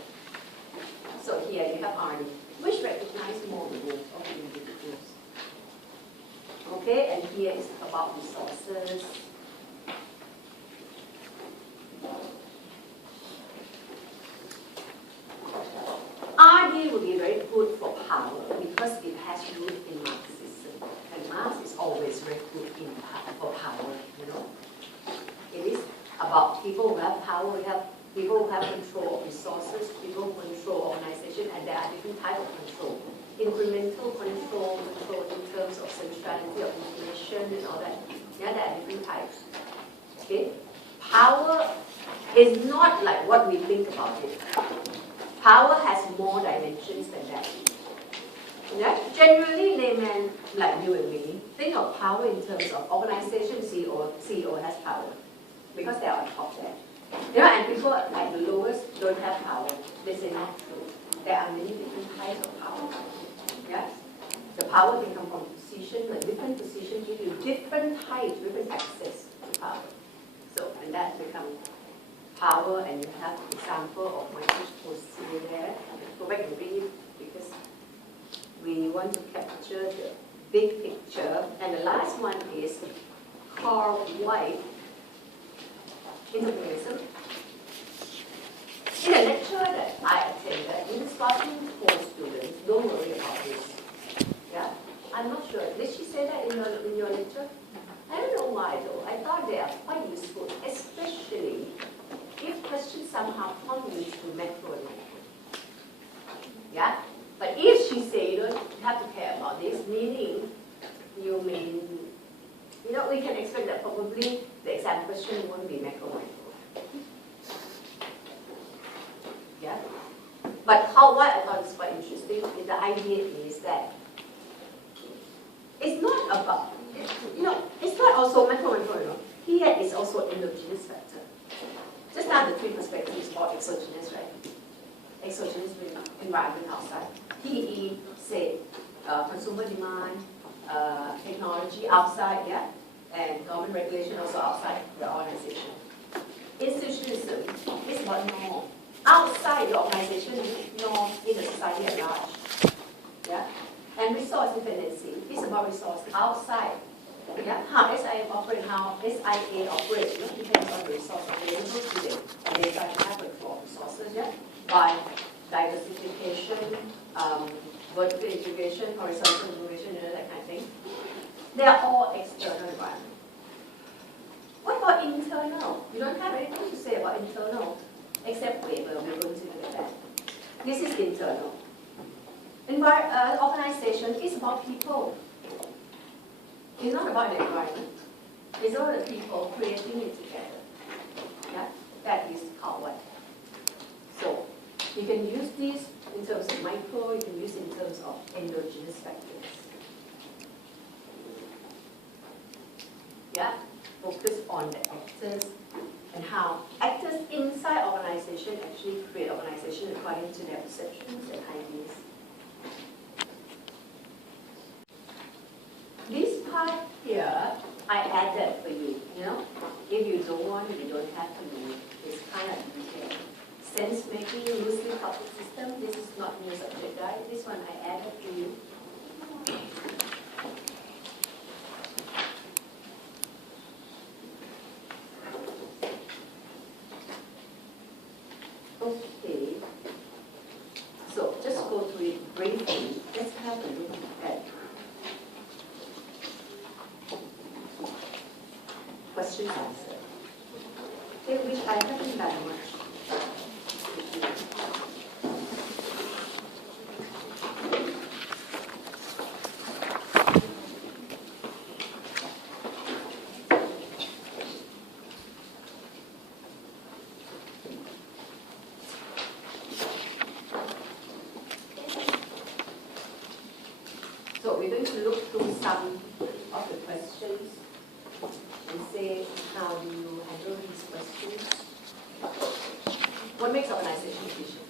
So here you have RD, which recognizes more the roles of the individuals. And here is about resources. RD will be very good for power because it has root in Marxism. And Marx is always very good for power, It is about people who have power, people who have control of resources, people who control organization, and there are different types of control. Incremental control in terms of centrality of information and all that. There are different types. Power is not like what we think about it. Power has more dimensions than that. Generally, layman like you and me think of power in terms of organization, CEO has power because they are on top there. You know, and people like the lowest don't have power. They say not true. There are many different types of power. Yes? The power can come from position, a different position give you different types, different access to power. So, and that becomes power, and you have example of Michael Posey there. Go back and read because we want to capture the big picture. And the last one is Carl White, Interpersonalism. In a lecture that I attended, instructing for students, don't worry about this. Yeah, I'm not sure. Did she say that in your lecture? I don't know why though. I thought they are quite useful, especially if questions somehow prompt you to macro and micro. Yeah? But if she say you don't have to care about this, meaning you mean, you know, we can expect that probably the exam question won't be macro micro. Yeah? But what I thought is quite interesting, the idea is that it's not about, you know, it's not also macro micro, you know. Here is also endogenous factor. Just now the three perspectives about exogenous, right? Exogenous environment outside. PE, say, consumer demand, technology outside, yeah? And government regulation also outside the organization. Institutionalism is about norm. Outside the organization, norm in the society at large. Yeah? And resource dependency is about resource outside. Yeah? How SIA operates, how SIA operates, you know, depends on the resource available to them. And they try to have control of resources, yeah? By diversification, vertical integration, horizontal integration, you know, that kind of thing. They are all external environment. What about internal? You don't have anything to say about internal, except waiver. We're going to look at that. This is internal. Organization is about people. It's not about the environment. It's all the people creating it together. Yeah? That is called what? So, you can use this in terms of micro, you can use it in terms of endogenous factors. Yeah? Focus on the actors and how actors inside organization actually create organization according to their perceptions and ideas. This part here, I added for you, you know. If you don't want, you don't have to do it. It's kind of detailed. Sense making, loosely coupled system, this is not new subject, right? This one I added to you. Okay. So just go through it briefly. Let's have a look at question answer. Okay, which I haven't done much. So we're going to look through some of the questions and say, how do you handle these questions? What makes organization efficient?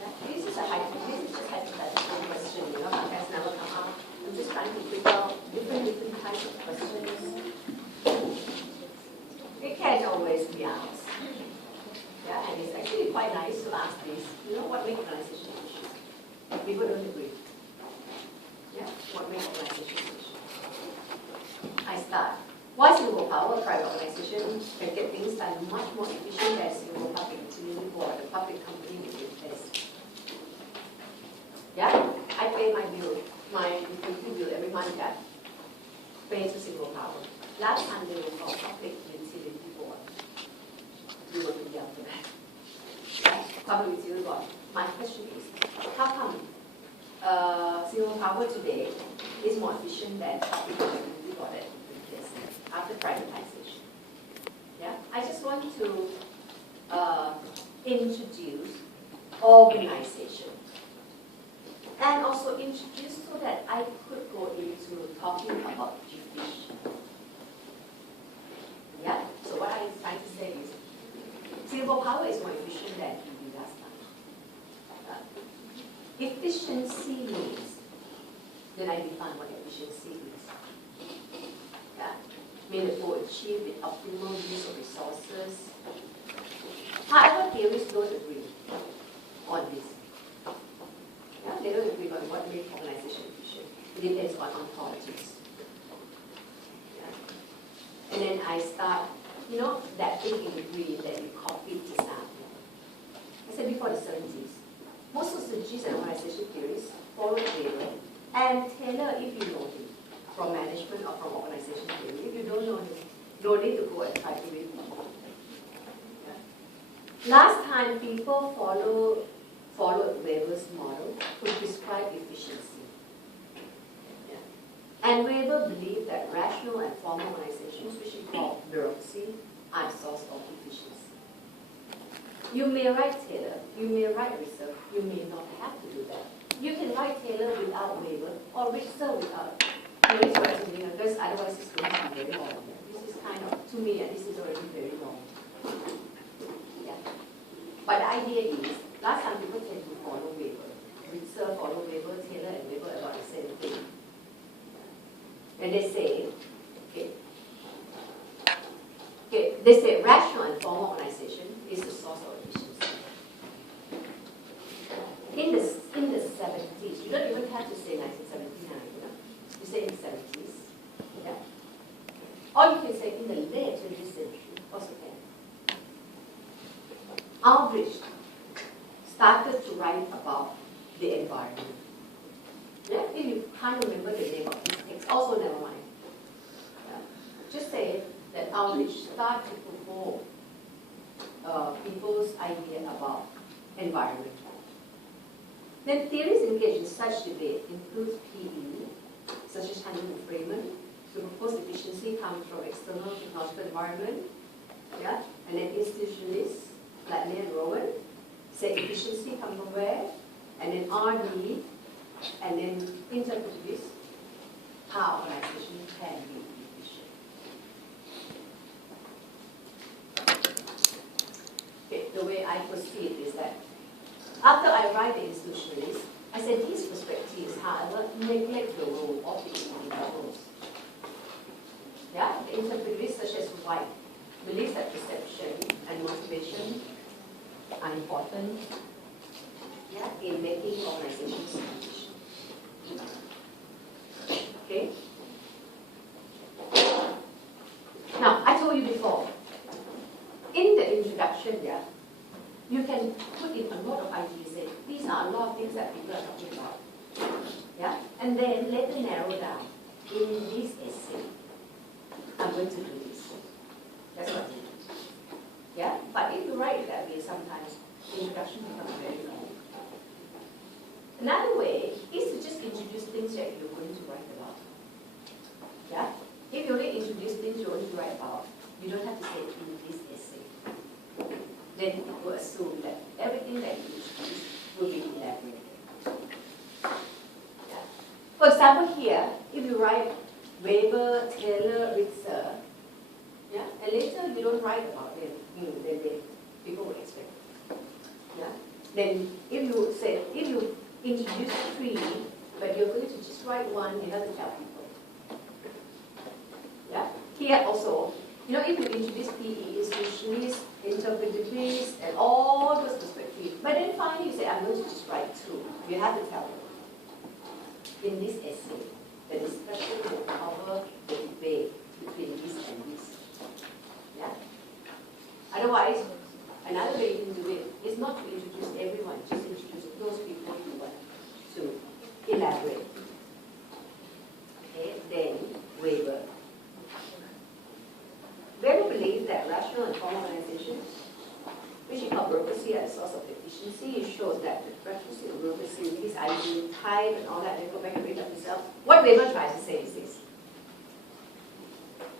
Yeah? This is just a hypothetical question, you know, it has never come up. I'm just trying to figure out different types of questions. It can't always be asked. Yeah, and it's actually quite nice to ask this. You know, what makes organization efficient? People don't agree. Yeah, what makes organization efficient? I start. Why single power? Private organization can get things done much more efficient than single public utility board, the public company with interest. Yeah, I pay my bill, my utility bill every month. Yeah, pay to single power. Last time they were called public utility board. You will be after that. Yeah, public utility board. My question is, how come single power today is more efficient than public utility board after privatization? Yeah, I just want to introduce organization and also introduce to so that I could go into talking about efficient. Yeah, so what I'm trying to say is, Singapore Power is more efficient than PV last time. Efficiency means, then I define what efficiency is. Yeah, mean that to achieve the optimal use of resources. However, theorists don't agree on this. Yeah, they don't agree on what makes organization efficient. It depends on ontologies. Yeah. And then I start, that big degree that we copied this out. I said before the 70s, most of strategies and organization theories followed Weber and Taylor, if you know him, from management or from organization theory. If you don't know him, no need to go and try to read him. Yeah. Last time, people followed Weber's model to describe efficiency. Yeah. And Weber believed that rational and formal organizations, which he called bureaucracy, are a source of efficiency. You may write Taylor, you may write Ritzer, you may not have to do that. You can write Taylor without Weber or Ritzer without. Because otherwise it's going to be very long. This is kind of, to me, this is already very long. Yeah. But the idea is, last time people tend to follow Weber. Ritzer follow Weber, Taylor and Weber about the same thing. And they say, they say rational and formal organization is the source of efficiency. In the 70s, you don't even have to say 1979, you say in the 70s, yeah? Or you can say in the late 20th century, also can. Aldrich started to write about the environment. Yeah? If you can't remember the name of this text, also never mind. Yeah? Just say that Aldrich started to provoke people's idea about environment. Then theories engaged in such debate include PE, such as Hannon and Freeman. So proposed efficiency comes from external technological environment. Yeah? And then institutionalists like Lee and Rowan say efficiency comes from where? And then RD, and then interpretivists, how organization can be efficient. Okay, the way I proceed is that after I write the institutionalists, I said these perspectives, however, neglect the role of the individuals. Yeah, the interpretivists such as White believes that perception and motivation are important, yeah, in making organizations efficient. Okay? Now, I told you before, in the introduction, yeah, you can put in a lot of ideas. Say, these are a lot of things that people are talking about. Yeah? And then later narrow down. In this essay, I'm going to do this. That's what I mean. Yeah? But if you write it that way, sometimes the introduction becomes very long. Another way is to just introduce things that you're going to write about. Yeah? If you only introduce things you're going to write about, you don't have to say in this essay. Then you will assume that everything that you introduce will be elaborated. Yeah. For example, here, if you write Weber, Taylor, Ritzer, yeah, and later you don't write about them, then people will expect. Yeah. Then if you introduce three, but you're going to just write one, you have to tell people. Yeah. Here also, if you introduce PE, institutionalists, interpretativists, and all those perspectives, but then finally you say, I'm going to just write two. You have to tell them. In this essay, the discussion will cover the debate between this and this. Yeah? Otherwise, another way you can do it is not to introduce everyone, just introduce those people you want to elaborate. Okay, then Weber. Weber believed that rational and formal organizations, which he called bureaucracy as a source of efficiency, it shows that the bureaucracy and bureaucracy, these ideal type and all that, they go back and read up yourself. What Weber tries to say is this.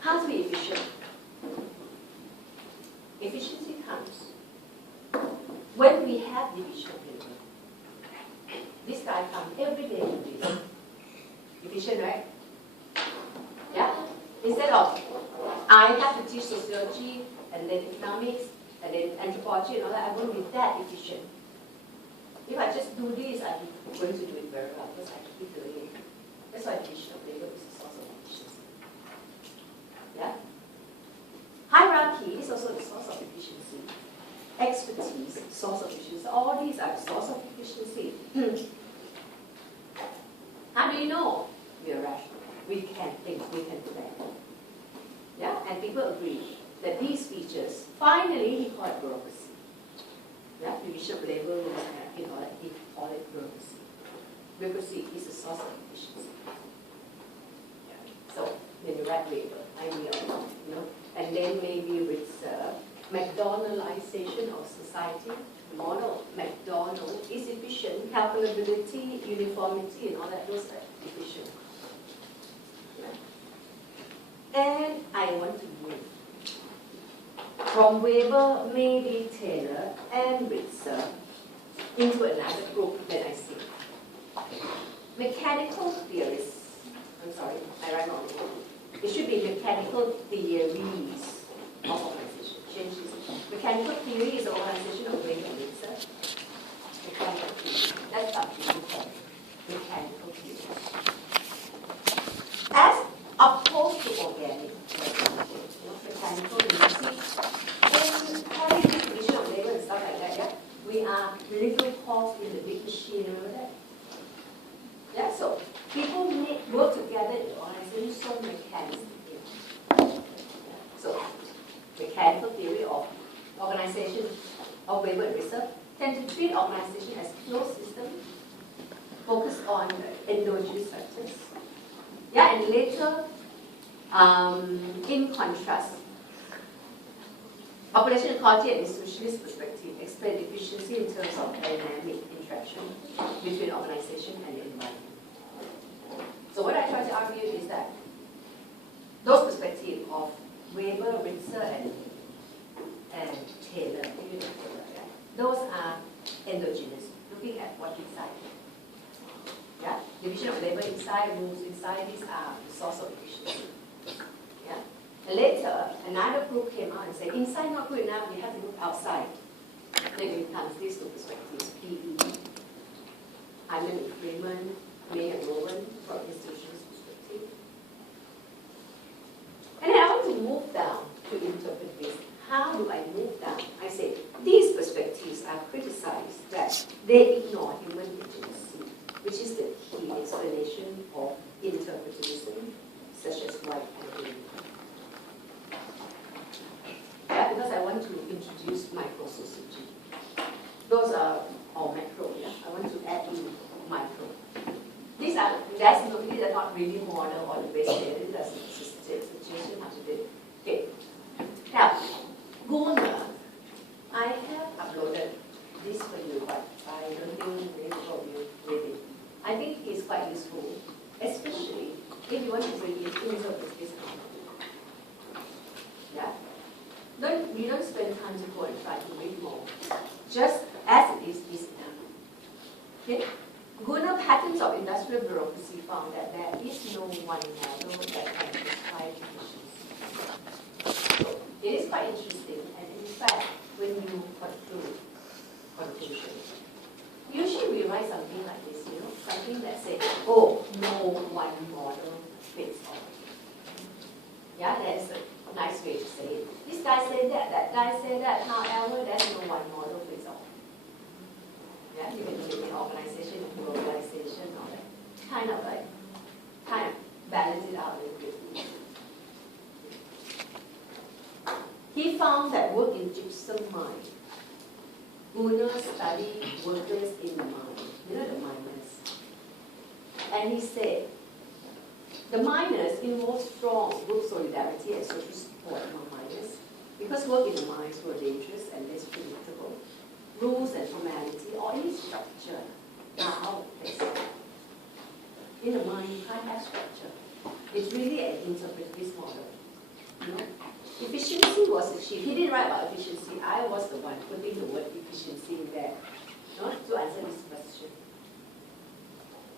How to be efficient? Efficiency comes when we have division of labor. This guy comes every day to this. efficient, right? Yeah? Instead of I have to teach sociology and then economics and then anthropology and all that, I won't be that efficient. If I just do this, I'm going to do it very well because I keep doing it. That's why division of labor is a source of efficiency. Yeah? Hierarchy is also a source of efficiency. Expertise, source of efficiency. All these are source of efficiency. How do you know? We are rational. We can think, we can plan. Yeah? And people agree that these features, finally he called it bureaucracy. Yeah? Division of labor rules, he called it bureaucracy. Bureaucracy is a source of efficiency. Yeah. So when you write labor, ideal, and then maybe with McDonaldization of society, model McDonald is efficient, calculability, uniformity, and all that, those are efficient. Yeah. And I want to move from Weber, maybe Taylor, and Ritzer into another group that I see. Mechanical theorists. I'm sorry, I write wrong. It should be mechanical theories of organization. Change this. Mechanical theory is the organization of Weber and Ritzer. Mechanical theory. That's up to you. Mechanical theory. As opposed to organic. Mechanical theory. In having this division of labor and stuff like that, yeah, we are little cogs in the big machine, remember that? Yeah, so people work together in the organization so mechanistically. Yeah. So mechanical theory of organization of Weber and Ritzer tend to treat organization as closed system, focused on endogenous factors. Yeah, and later, in contrast, population ecology and institutionalist perspective explain efficiency in terms of dynamic interaction between organization and the environment. So what I try to argue is that those perspectives of Weber, Ritzer, and Taylor, those are endogenous, looking at what inside. Yeah? Division of labor inside, rules inside, these are the source of efficiency. Yeah? And later, another group came out and said, inside not good enough, we have to look outside. Then it becomes these two perspectives, PE, Hyman and Freeman, May and Rowan, from institutions perspective. And then I want to move down to interpret this. How do I move down? I say, these perspectives are criticized that they ignore human agency, which is the key explanation of interpretism, such as right and wrong. Yeah, because I want to introduce micro-sociology. Those are all macro, yeah? I want to add in micro. These are not really model or the base data. It doesn't suggestion how to do it. Okay. Now, Gunnar, I have uploaded this for you, but I don't think many of you read it. I think it's quite useful, especially if you want to bring it into this context. Yeah? You don't spend time to go and try to read more. Just as it is enough. Okay? Gunnar Patterns of Industrial Bureaucracy found that there is no one model that can describe efficiency. So it is quite interesting, and in fact, when you conclude conclusions, usually we write something like this, something that says, oh, no one model fits all. Yeah, that's a nice way to say it. This guy said that guy said that, however, there's no one model fits all. Yeah, you can look at organization and globalization, all that. Kind of balance it out a little bit. He found that work in gypsum mine. Gunnar studied workers in the mine, the miners. And he said, the miners involve strong group solidarity and social support among miners because work in the mines were dangerous and less predictable. Rules and formality or any structure are out of place. In a mine, you can't have structure. It's really an interpretive model. Efficiency was achieved. He didn't write about efficiency. I was the one putting the word efficiency in there to answer this question.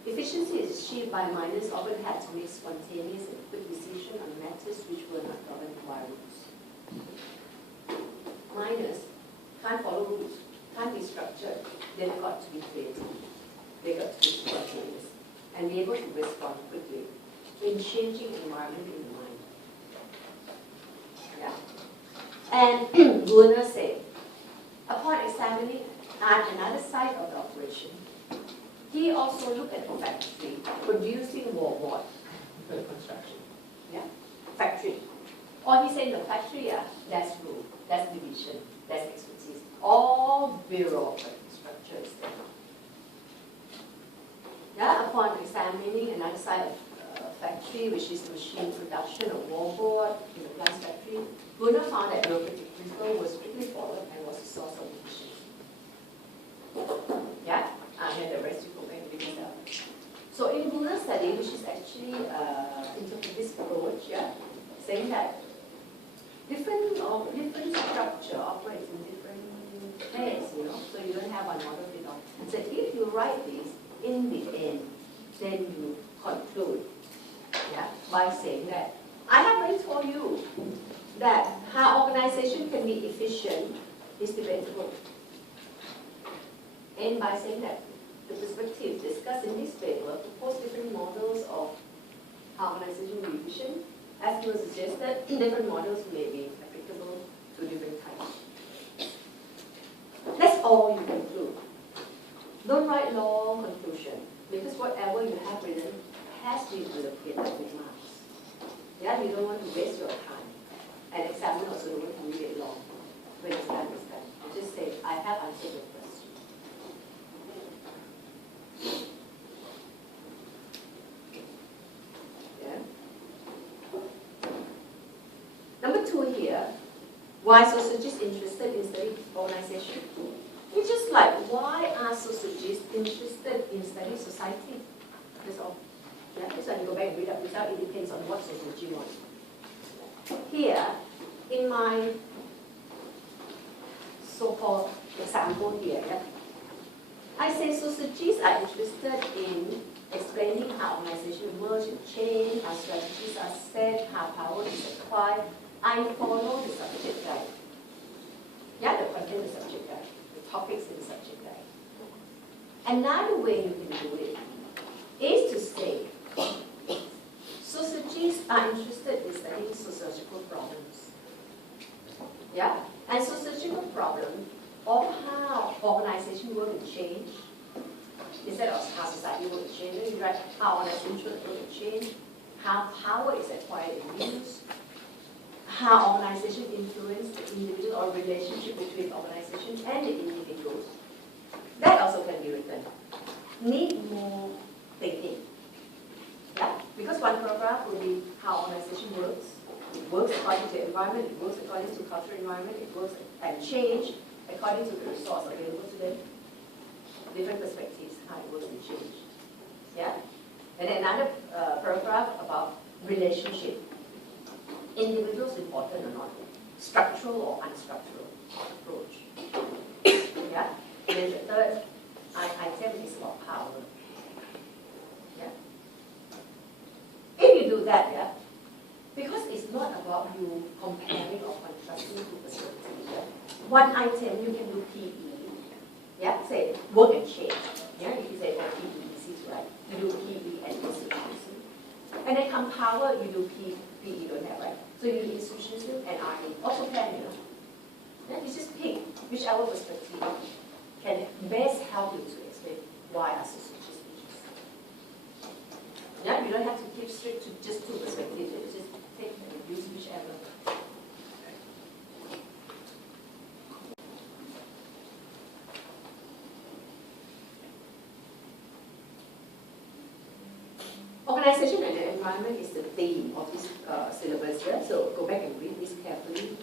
Efficiency is achieved by miners often had to make spontaneous and quick decisions on matters which were not governed by rules. Miners can't follow rules, can't be structured. They've got to be creative. They've got to be spontaneous and be able to respond quickly in changing environment in the mine. Yeah. And Gunnar said, upon examining another side of the operation, he also looked at the factory producing wallboard construction. Yeah, factory. Or he said in the factory, yeah, that's rule, that's division, that's expertise. All bureaucratic structures there. Yeah, upon examining another side of factory, which is machine production of wallboard in the glass factory, Gunnar found that bureaucratic principle was strictly followed and was a source of efficiency. Yeah, and the rest you go back and read it out. So in Gunnar's study, which is actually interpretive approach, yeah, saying that different structure operates in different ways, you know, so you don't have one model fit all. So if you write this in the end, then you conclude, yeah, by saying that I have already told you that how organization can be efficient is debatable. And by saying that the perspective discussed in this paper propose different models of how organization will be efficient. As it was suggested, different models may be applicable to different types. That's all you conclude. Don't write long conclusion, because whatever you have written has to be allocated with marks. Yeah, you don't want to waste your time. And examiner also don't want to read it long. When it's done, it's done. You just say, I have answered your question. Yeah. Number 2 here, why sociologists interested in studying organization? It's just like, why are sociologists interested in studying society? That's all. Yeah, so you go back and read up without, it depends on what sociology wants. Here, in my so-called example here, yeah, I say sociologists are interested in explaining how organizations emerge and change, how strategies are set, how power is acquired. I follow the subject guide. Yeah, the content of the subject guide, the topics in the subject guide. Another way you can do it is to say, sociologists are interested in studying sociological problems. Yeah, and sociological problem of how organization work and change, instead of how society work and change, you write how organization work and change, how power is acquired and used, how organization influence the individual or relationship between organization and the individuals. That also can be written. Need more thinking. Yeah, because one paragraph will be how organization works. It works according to environment, it works according to cultural environment, it works and change according to the resource available to them. Different perspectives, how it works and change. Yeah? And then another paragraph about relationship. Individuals important or not, structural or unstructural approach. Yeah? And then the third item is about power. Yeah? If you do that, yeah, because it's not about you comparing or contrasting two perspectives. Yeah? One item you can do PE. Yeah, say work and change. Yeah, you say oh, PE, this is right. You do PE and institutionalism. And then come power, you do PE, you don't have, right? So you do institutionalism and RE. Also can, you know. Yeah, you just pick whichever perspective can best help you to explain why are sociologists interested. Yeah, you don't have to keep strict to just two perspectives. You just take and use whichever. Organization and the environment is the theme of this syllabus here, so go back and read this carefully.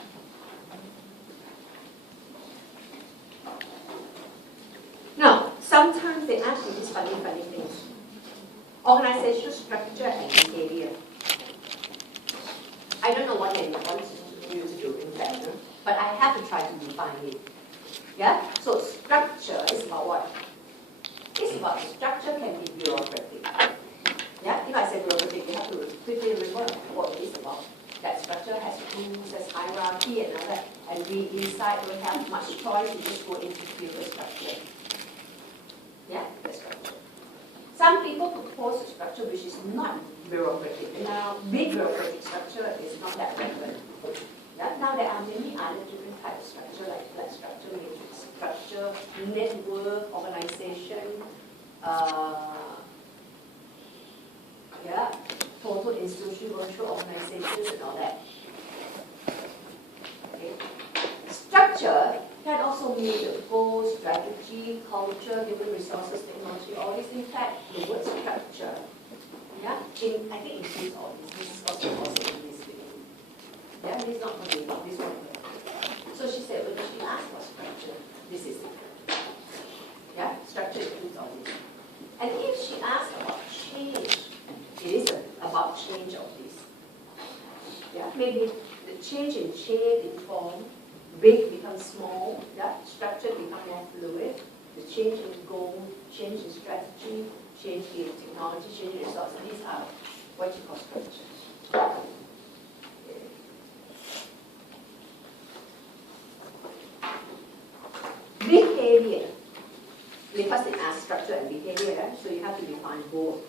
Now, sometimes they ask you these funny things. Organizational structure and behavior. I don't know what they want you to do in fact, but I have to try to define it. Yeah? So structure is about what? It's about the structure can be bureaucratic. another, and we inside don't have much choice, we just go into pure structure. Yeah, the structure. Some people propose a structure which is not bureaucratic. Now, big bureaucratic structure is not that relevant. Yeah? Now, there are many other different types of structure, like flat structure, matrix structure, network, organization, total institution, virtual organizations, and all that. Okay. Structure can also mean the goal, strategy, culture, human resources, technology, all these. In fact, the word structure, I think includes all this. This is also in this video. Yeah, this is not for me, this one here. So she said, when she asked for structure, this is it. Yeah, structure includes all this. And if she asked about change, it is about change of this. Yeah, maybe the change in shape, in form, big becomes small, structure becomes more fluid, the change in goal, change in strategy, change in technology, change in resources, these are what you call structure. Behavior, because it asks structure and behavior, so you have to define both.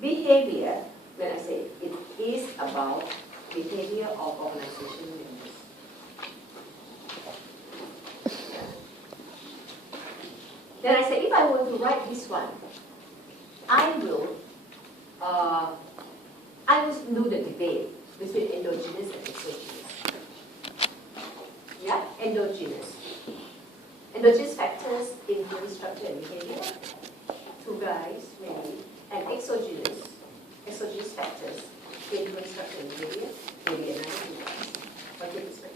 Behavior, when I say it is about behavior of organization members. Then I say, if I were to write this one, I will do the debate between endogenous and exogenous. Yeah, endogenous. Endogenous factors influence structure and behavior. Two guys, maybe. And exogenous factors influence structure and behavior. Maybe another two guys. What do you expect?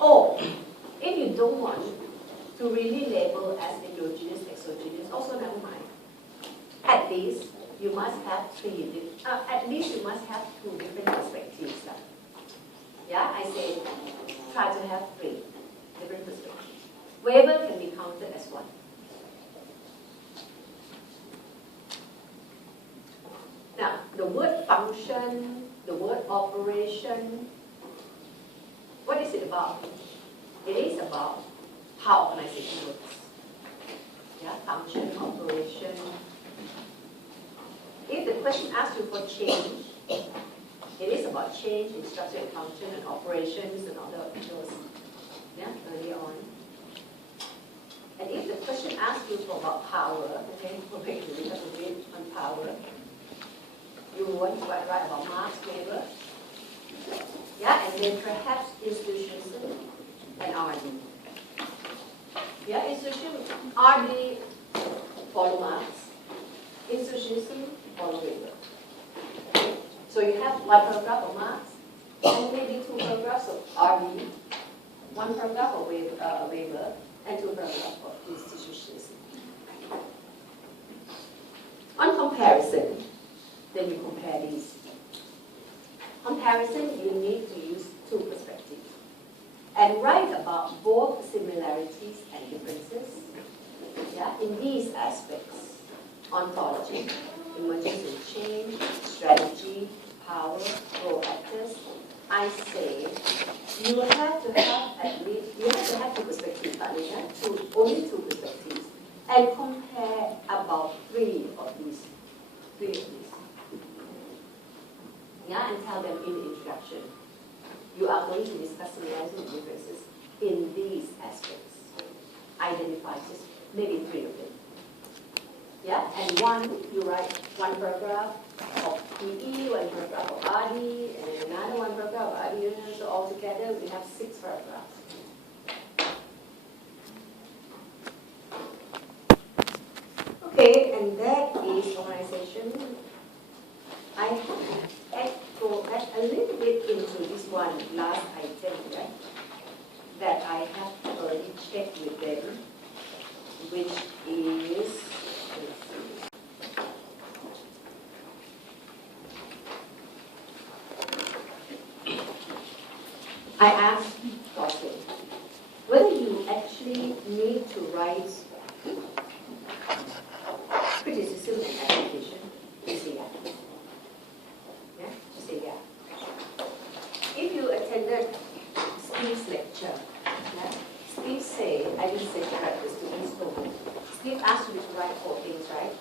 Or, if you don't want to really label as endogenous, exogenous, also never mind. At least you must have at least you must have two different perspectives. Yeah, I say try to have three different perspectives. Whatever can be counted as one. Now, the word function, the word operation, what is it about? It is about how organization works. Yeah, function, operation. If the question asks you for change, it is about change in structure and function and operations and all those, earlier on. And if the question asks you for about power, okay, go back to the little bit on power, you want to write about Marx, Weber, and then perhaps institutionalism and RD. Institution, RD, follow Marx, institutionalism, follow Weber. So you have one paragraph of Marx, and maybe two paragraphs of RD, one paragraph of Weber, and two paragraphs of institutionalism. On comparison, then you compare these. Comparison, you need to use two perspectives and write about both similarities and differences. In these aspects: ontology, emergence and change, strategy, power, role actors. I say you have to have at least two perspectives, only two perspectives, and compare about three of these. And tell them in the introduction, you are going to discuss similarities and differences in these aspects. Identify just maybe three of them. And you write one paragraph of PE, one paragraph of RD, and then another one paragraph of RD, so altogether we have 6 paragraphs. Okay, and that is organization. I have go back a little bit into this one last item that I have already checked with them, which is, I asked Dawson whether you actually need to write picture. Yeah? Steve said, I didn't say correct, the students told me. Steve asked you to write 4 things, right?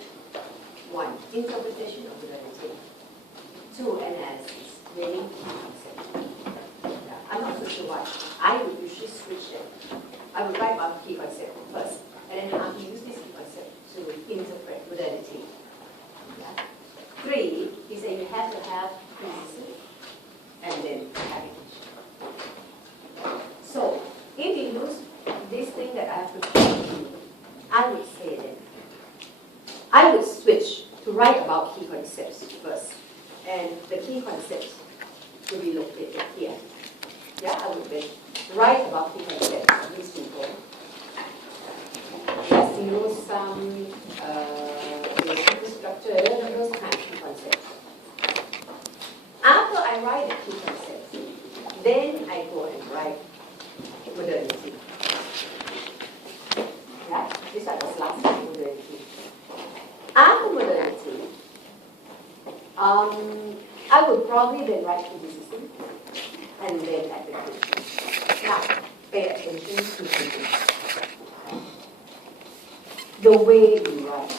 1, interpretation of modernity. 2, analysis, meaning key concept. Yeah, I'm not so sure why. I would usually switch it. I would write about key concept first, and then how to use this key concept to interpret modernity. Yeah. 3, he said you have to have criticism and then application. So, if you use this thing that I have to tell you, I would say that I would switch to write about key concepts first. And the key concepts will be located here. Yeah, I would then write about key concepts of these people. Zero sum, structure, those kind of key concepts. After I write the key concepts, then I go and write modernity. Yeah, this one was last time, modernity. After modernity, I would probably then write criticism and then application. Now, pay attention to this. The way you write.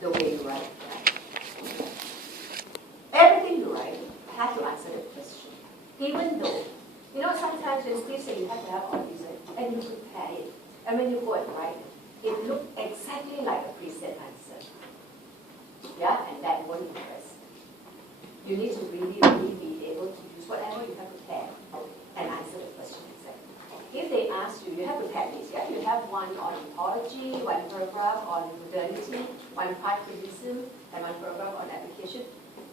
The way you write. Everything you write has to answer the question. Even though, you know, sometimes when Steve says you have to have all these, and you prepare it, and when you go and write it, it looks exactly like a preset answer. Yeah, and that won't impress. You need to really be able to use whatever you have prepared and answer the question exactly. If they ask you, you have prepared this, yeah? You have one on ontology, one paragraph on modernity, one part criticism, and one paragraph on application.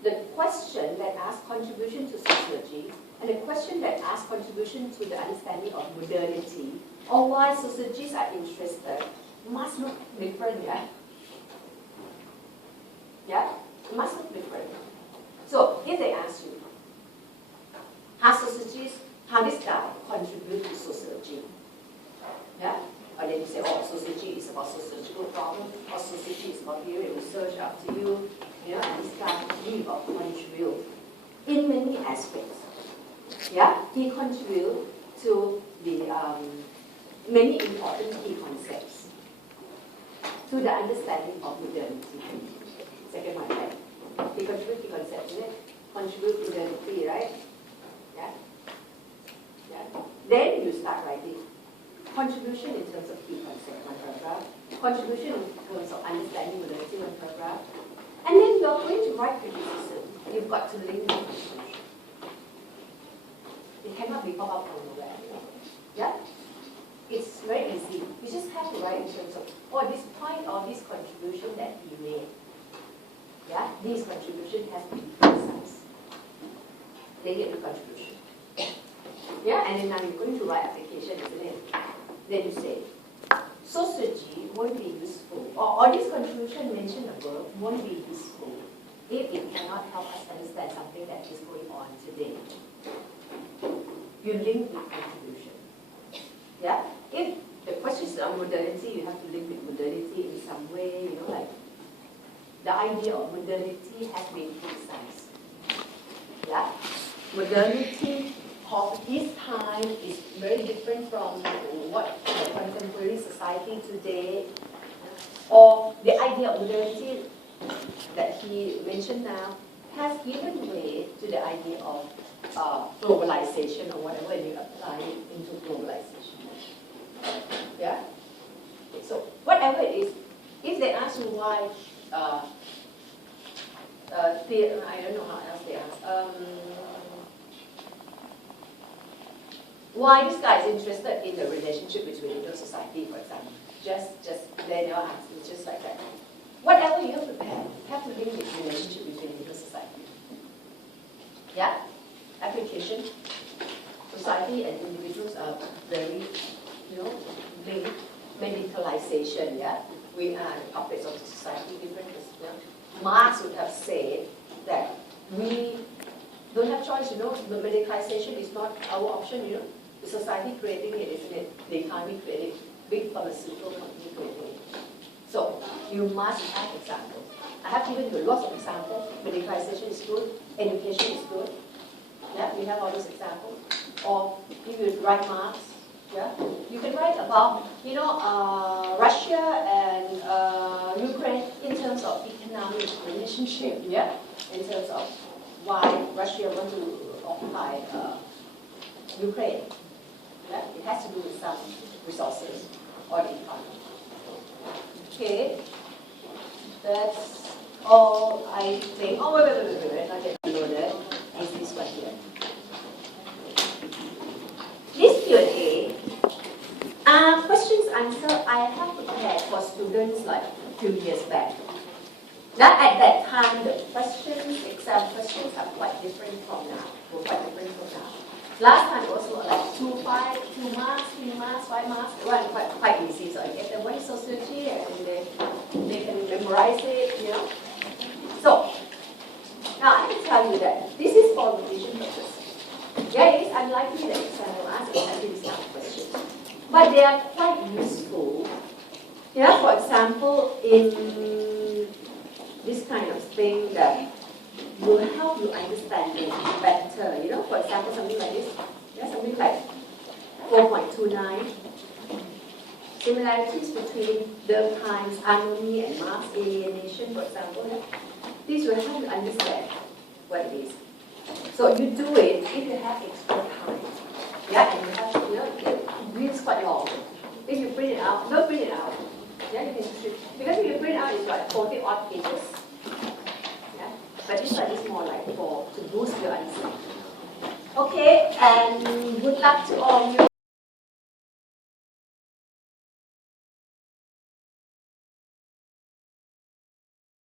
The question that asks contribution to sociology and the question that asks contribution to the understanding of modernity or why sociologists are interested must look different, yeah? Yeah? It must look different. So, if they ask you, how this guy contribute to sociology? Yeah? Or then you say, oh, sociology is about sociological problems, or sociology is about theory research, up to you. You know, and this guy really about contribute in many aspects. Yeah? He contribute to the many important key concepts, to the understanding of modernity. Second one, right? He contribute key concepts, isn't it? Contribute to modernity, right? Yeah? Yeah? Then you start writing. Contribution in terms of key concept, one paragraph. Contribution in terms of understanding modernity, one paragraph. And then you're going to write criticism. You've got to link the conclusion. It cannot be pop up from nowhere. Yeah? It's very easy. You just have to write in terms of, oh, this point or this contribution that he made. Yeah? This contribution has to be precise. Link it to contribution. Yeah? And then now you're going to write application, isn't it? Then you say, sociology won't be useful, or this contribution mentioned above won't be useful if it cannot help us understand something that is going on today. You link with contribution. Yeah? If the question is on modernity, you have to link with modernity in some way, you know, like the idea of modernity has been criticized. Yeah? Modernity of his time is very different from what the contemporary society today, or the idea of modernity that he mentioned now has given way to the idea of globalization or whatever, and you apply it into globalization. Yeah? So whatever it is, if they ask you why, I don't know how else they ask, why this guy is interested in the relationship between the society, for example. Just then your answer is just like that. Whatever you have prepared, have to link with the relationship between the society. Yeah? Application. Society and individuals are very, you know, linked. Medicalization, yeah? We are objects of the society, different. Yeah? Marx would have said that we don't have choice, you know, the medicalization is not our option, you know. The society creating it, isn't it? The economy creating it. Big pharmaceutical company creating it. So, you must have examples. I have given you lots of examples. Medicalization is good. Education is good. Yeah, we have all those examples. or if you write Marx, yeah, you can write about, Russia and Ukraine in terms of economic relationship, yeah, in terms of why Russia want to occupy Ukraine. Yeah, it has to do with some resources or the economy. Okay, that's all I think. Oh, wait, not yet loaded. Is this one here? This Q&A, questions answer I have prepared for students like a few years back. Now at that time, the questions, exam questions are quite different from now. Were quite different from now. Last time it was like 2 marks, 3 marks, 5 marks. They were quite easy. So I get them one sociology and they can memorize it, So now I can tell you that this is for revision purpose. Yeah, it is unlikely that exam will ask exactly this kind of question. But they are quite useful. For example, in this kind of thing that will help you understand it better. For example, something like this. Something like 4.29. Similarities between Durkheim's Harmony and Marx alienation, for example. This will help you understand what it is. So you do it if you have extra time. And you have, it reads quite long. If you print it out, don't print it out. You can because if you print out, it's like 40 odd pages. But this one is more like to boost your understanding. Okay, and good luck to all you.